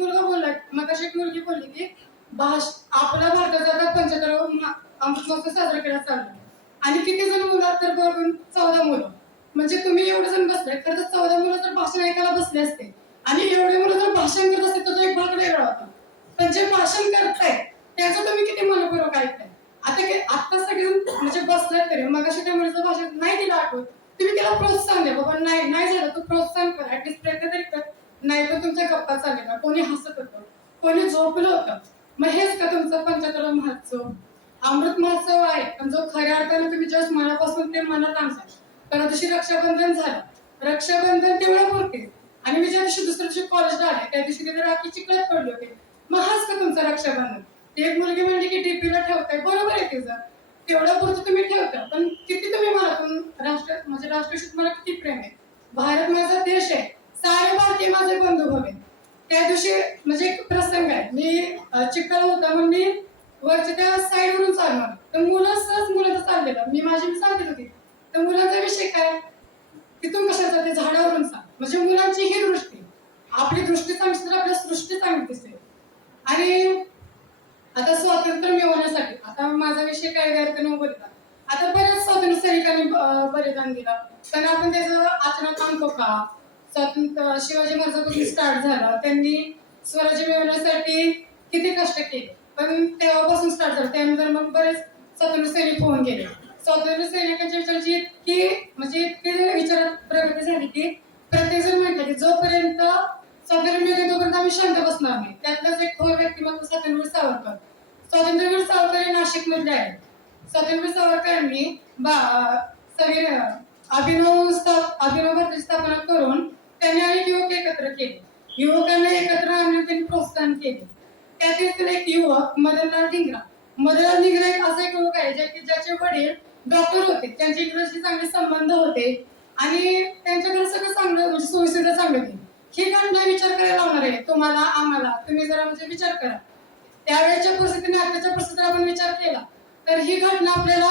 मुलगी बोलली की आपला भारताचा आता 75 अमृत महोत्सव साजरा केला चालला आणि किती जण मुलं तर बघून 14 मुलं. म्हणजे तुम्ही एवढे जण बसले, खरं तर 14 मुलं तर भाषण ऐकायला बसले असते आणि एवढे मुलं जर भाषण करत असते तर तो एक भाग वेगळा होता. पण जे भाषण करताय त्याचं तुम्ही किती मनपूर्वक ऐकताय. आता सगळेजण म्हणजे बसले तरी मग अशा त्या मुलीचं भाषण नाही दिलं आठवत, तुम्ही त्याला प्रोत्साहन द्या. बाबा नाही झालं, तू प्रोत्साहन कर, ऍटलीस्ट प्रयत्न तरी कर. नाही तर तुमच्या गप्पा चाललेला, कोणी हसत होतं, कोणी झोपलं होतं. मग हेच का तुमचा 75 महोत्सव? अमृत महोत्सव आहे, पण जो खऱ्या अर्थाने तुम्ही जस्ट मनापासून ते मनात आणता. परत दिवशी रक्षाबंधन झालं, रक्षाबंधन तेवढ्या पुरते. आणि मी ज्या दिवशी दुसऱ्या दिवशी कॉलेजला आले त्या दिवशी तिथे राखीची कळत पडली होती. मग हाच का तुमचं रक्षाबंधन? एक मुलगी म्हणली की डीपीला ठेवताय, बरोबर आहे तिचं, तेवढं पुरतं तुम्ही ठेवता. पण किती तुम्ही मनातून राष्ट्राविषयी तुम्हाला किती प्रेम आहे. भारत माझा देश आहे, सारे भारतीय माझे बंधू भाऊ आहेत. त्या दिवशी म्हणजे एक प्रसंग आहे, मी चिखल होता म्हणून मी वरच्या त्या साईडवरून चालणार, तर मुलाचं चाललेलं, मी सांगत होती. तर मुलांचा विषय काय, तिथून कशाचा, ते झाडावरून सांग. म्हणजे मुलांची ही दृष्टी, आपली दृष्टी चांगली तर आपल्या सृष्टी चांगली दिसते. आणि आता स्वातंत्र्य मिळवण्यासाठी आता माझा विषय काय द्यायचं बलिदान. आता बऱ्याच स्वातंत्र्य सैनिकांनी बलिदान दिलं, पण आपण त्याचं आचरणात आणतो का? शिवाजी महाराजांपासून स्टार्ट झाला, त्यांनी स्वराज्य मिळवण्यासाठी किती कष्ट केले, पण तेव्हापासून स्टार्ट झालं. त्यानंतर मग बरेच स्वातंत्र्य सैनिक होऊन गेले. स्वातंत्र्य सैनिकांच्या विचाराची इतकी विचारात प्रगती झाली की प्रत्येक जण म्हटलं की जोपर्यंत स्वातंत्र्य मिळते तोपर्यंत आम्ही शांत बसणार नाही. त्यातलाच एक थोर व्यक्तिमत्व स्वातंत्र्यवीर सावरकर. स्वातंत्र्यवीर सावरकर हे नाशिक मधले आहेत. स्वातंत्र्यवीर सावरकरांनी अभिनव भारताची स्थापना करून त्यांनी अनेक युवक एकत्र केले. युवकांना एकत्र आणण्यास त्यांनी प्रोत्साहन केले. त्यातील एक युवक मदनलाल धिंगरा एक असा एक युवक आहे ज्याचे वडील डॉक्टर होते, त्यांचे इंग्रजी चांगले संबंध होते आणि त्यांच्याकडे सगळं चांगलं म्हणजे सोयीसुविधा चांगली होती. ही घटना विचार करायला लावणार आहे तुम्हाला, आम्हाला. तुम्ही जरा म्हणजे विचार करा त्यावेळेच्या परिस्थितीने आताच्या परिस्थितीला आपण विचार केला तर ही घटना आपल्याला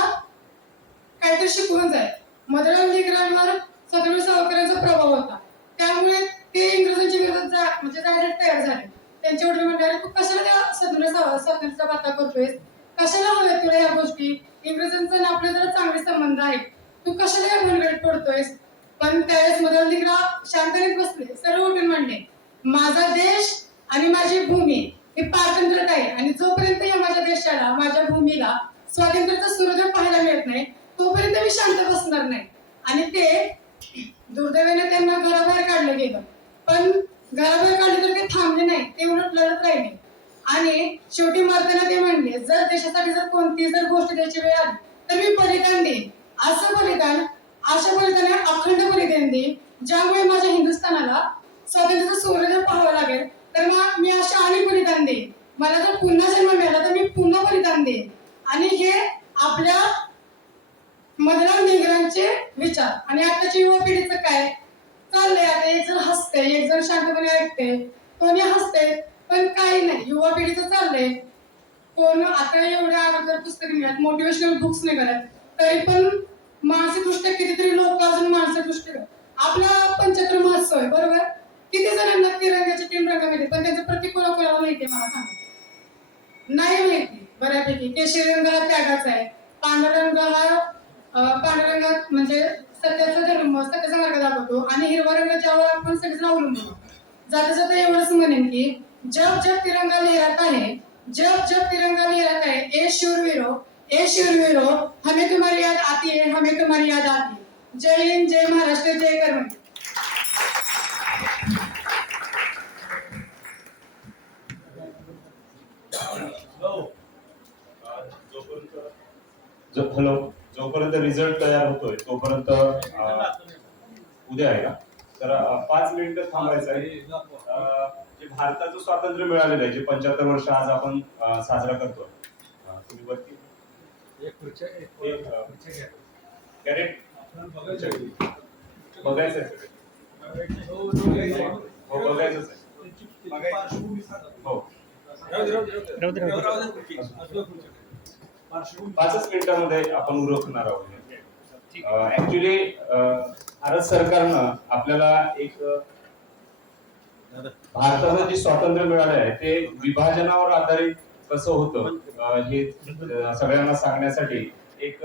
काहीतरी शिकवून जाईल. मधुराम लीगरांवर छत्रपती सावरकरांचा प्रभाव होता, त्यामुळे ते इंग्रजांच्या विरोधात म्हणजे जायला तयार झाले. त्यांचे वडील म्हणाले, तू कशाला त्या स्वातंत्र्याचा बाता करतोयस, कशाला हव्या तुला या गोष्टी, इंग्रजांचा आणि आपले जरा चांगले संबंध आहेत, तू कशाला या भानगडीत पडतोयस. पण त्यावेळेस मधुराम लीगराव शांततेत बसले, सर्व उठून म्हणले, माझा देश आणि माझी भूमी हे पारतंत्र्यात आहे आणि जोपर्यंत या माझ्या देशाला माझ्या भूमीला स्वातंत्र्याचा सूर्योदय पाहायला मिळत नाही तोपर्यंत मी शांत बसणार नाही. आणि ते दुर्दैवाने त्यांना घराबाहेर काढलं गेलं, पण घराबाहेर काढले तर ते थांबले नाही, ते उलट लढत राहिले. आणि शेवटी मरताना ते म्हणले, जर देशासाठी जर कोणती जर गोष्ट द्यायची वेळ आली तर मी बलिदान देईन. असं बलिदान अशा बलिदान अखंड बलिदान देईन ज्यामुळे माझ्या हिंदुस्थानाला स्वातंत्र्याचा सूर्योदय पाहावा लागेल. तर मग मी अशा आणि बलिदान देईन, मला जर पुन्हा जन्म मिळाला तर मी पुन्हा बलिदान देईन. आणि हे आपल्या मधुराम लीगरांचे विचार. आणि आताच्या युवा पिढीचं काय चाललंय, आता एक जण हसते, एक जण शांतपणे ऐकते, कोणी हसते, पण काही नाही. युवा पिढीचं चाललंय, कोण आता एवढ्या अगोदर पुस्तक निघाल्यात, मोटिवेशनल बुक्स निघाल्यात, तरी पण मानसिक दृष्ट्या कितीतरी लोक अजून मानसिक दृष्ट्या. आपला 75 महोत्सव आहे बरोबर, किती जणांना तिरंग्याच्या 3 रंगामध्ये, पण त्याचं प्रतीक कोणाला माहितीये मला सांगा. नाही माहिती बऱ्यापैकी. केशरी रंग हा त्यागाचा आहे, पांढरंग हा म्हणजे सत्याचा धर्म, सत्याचा मार्ग दाखवतो, आणि हिरवा रंग ज्यावर आपण सगळेजण अवलंबून. जाता जाता एवढंच म्हणेन की जब जब तिरंगा लहराता है, जब जब तिरंगा लहराता है, ए शूरवीरो हमें तुम्हारी याद आती है, हमें तुम्हारी याद आती है. जय हिंद, जय महाराष्ट्र, जय कर्मठ. हॅलो, जोपर्यंत रिझल्ट तयार होतोय तोपर्यंत उद्या आहे का, तर 5 मिनिटं थांबायचं आहे. जे भारताचं स्वातंत्र्य मिळालेलं आहे, जे 75 वर्ष आज आपण साजरा करतोय, तुम्ही वरती कॅरेट बघायचं आहे सगळे, हो बघायचंच आहे, हो 5च मिनिटांमध्ये आपण उरकणार आहोत. ऍक्च्युली भारत सरकारनं आपल्याला एक भारताचं जे स्वातंत्र्य मिळालं आहे ते विभाजनावर आधारित कसं होतं हे सगळ्यांना सांगण्यासाठी एक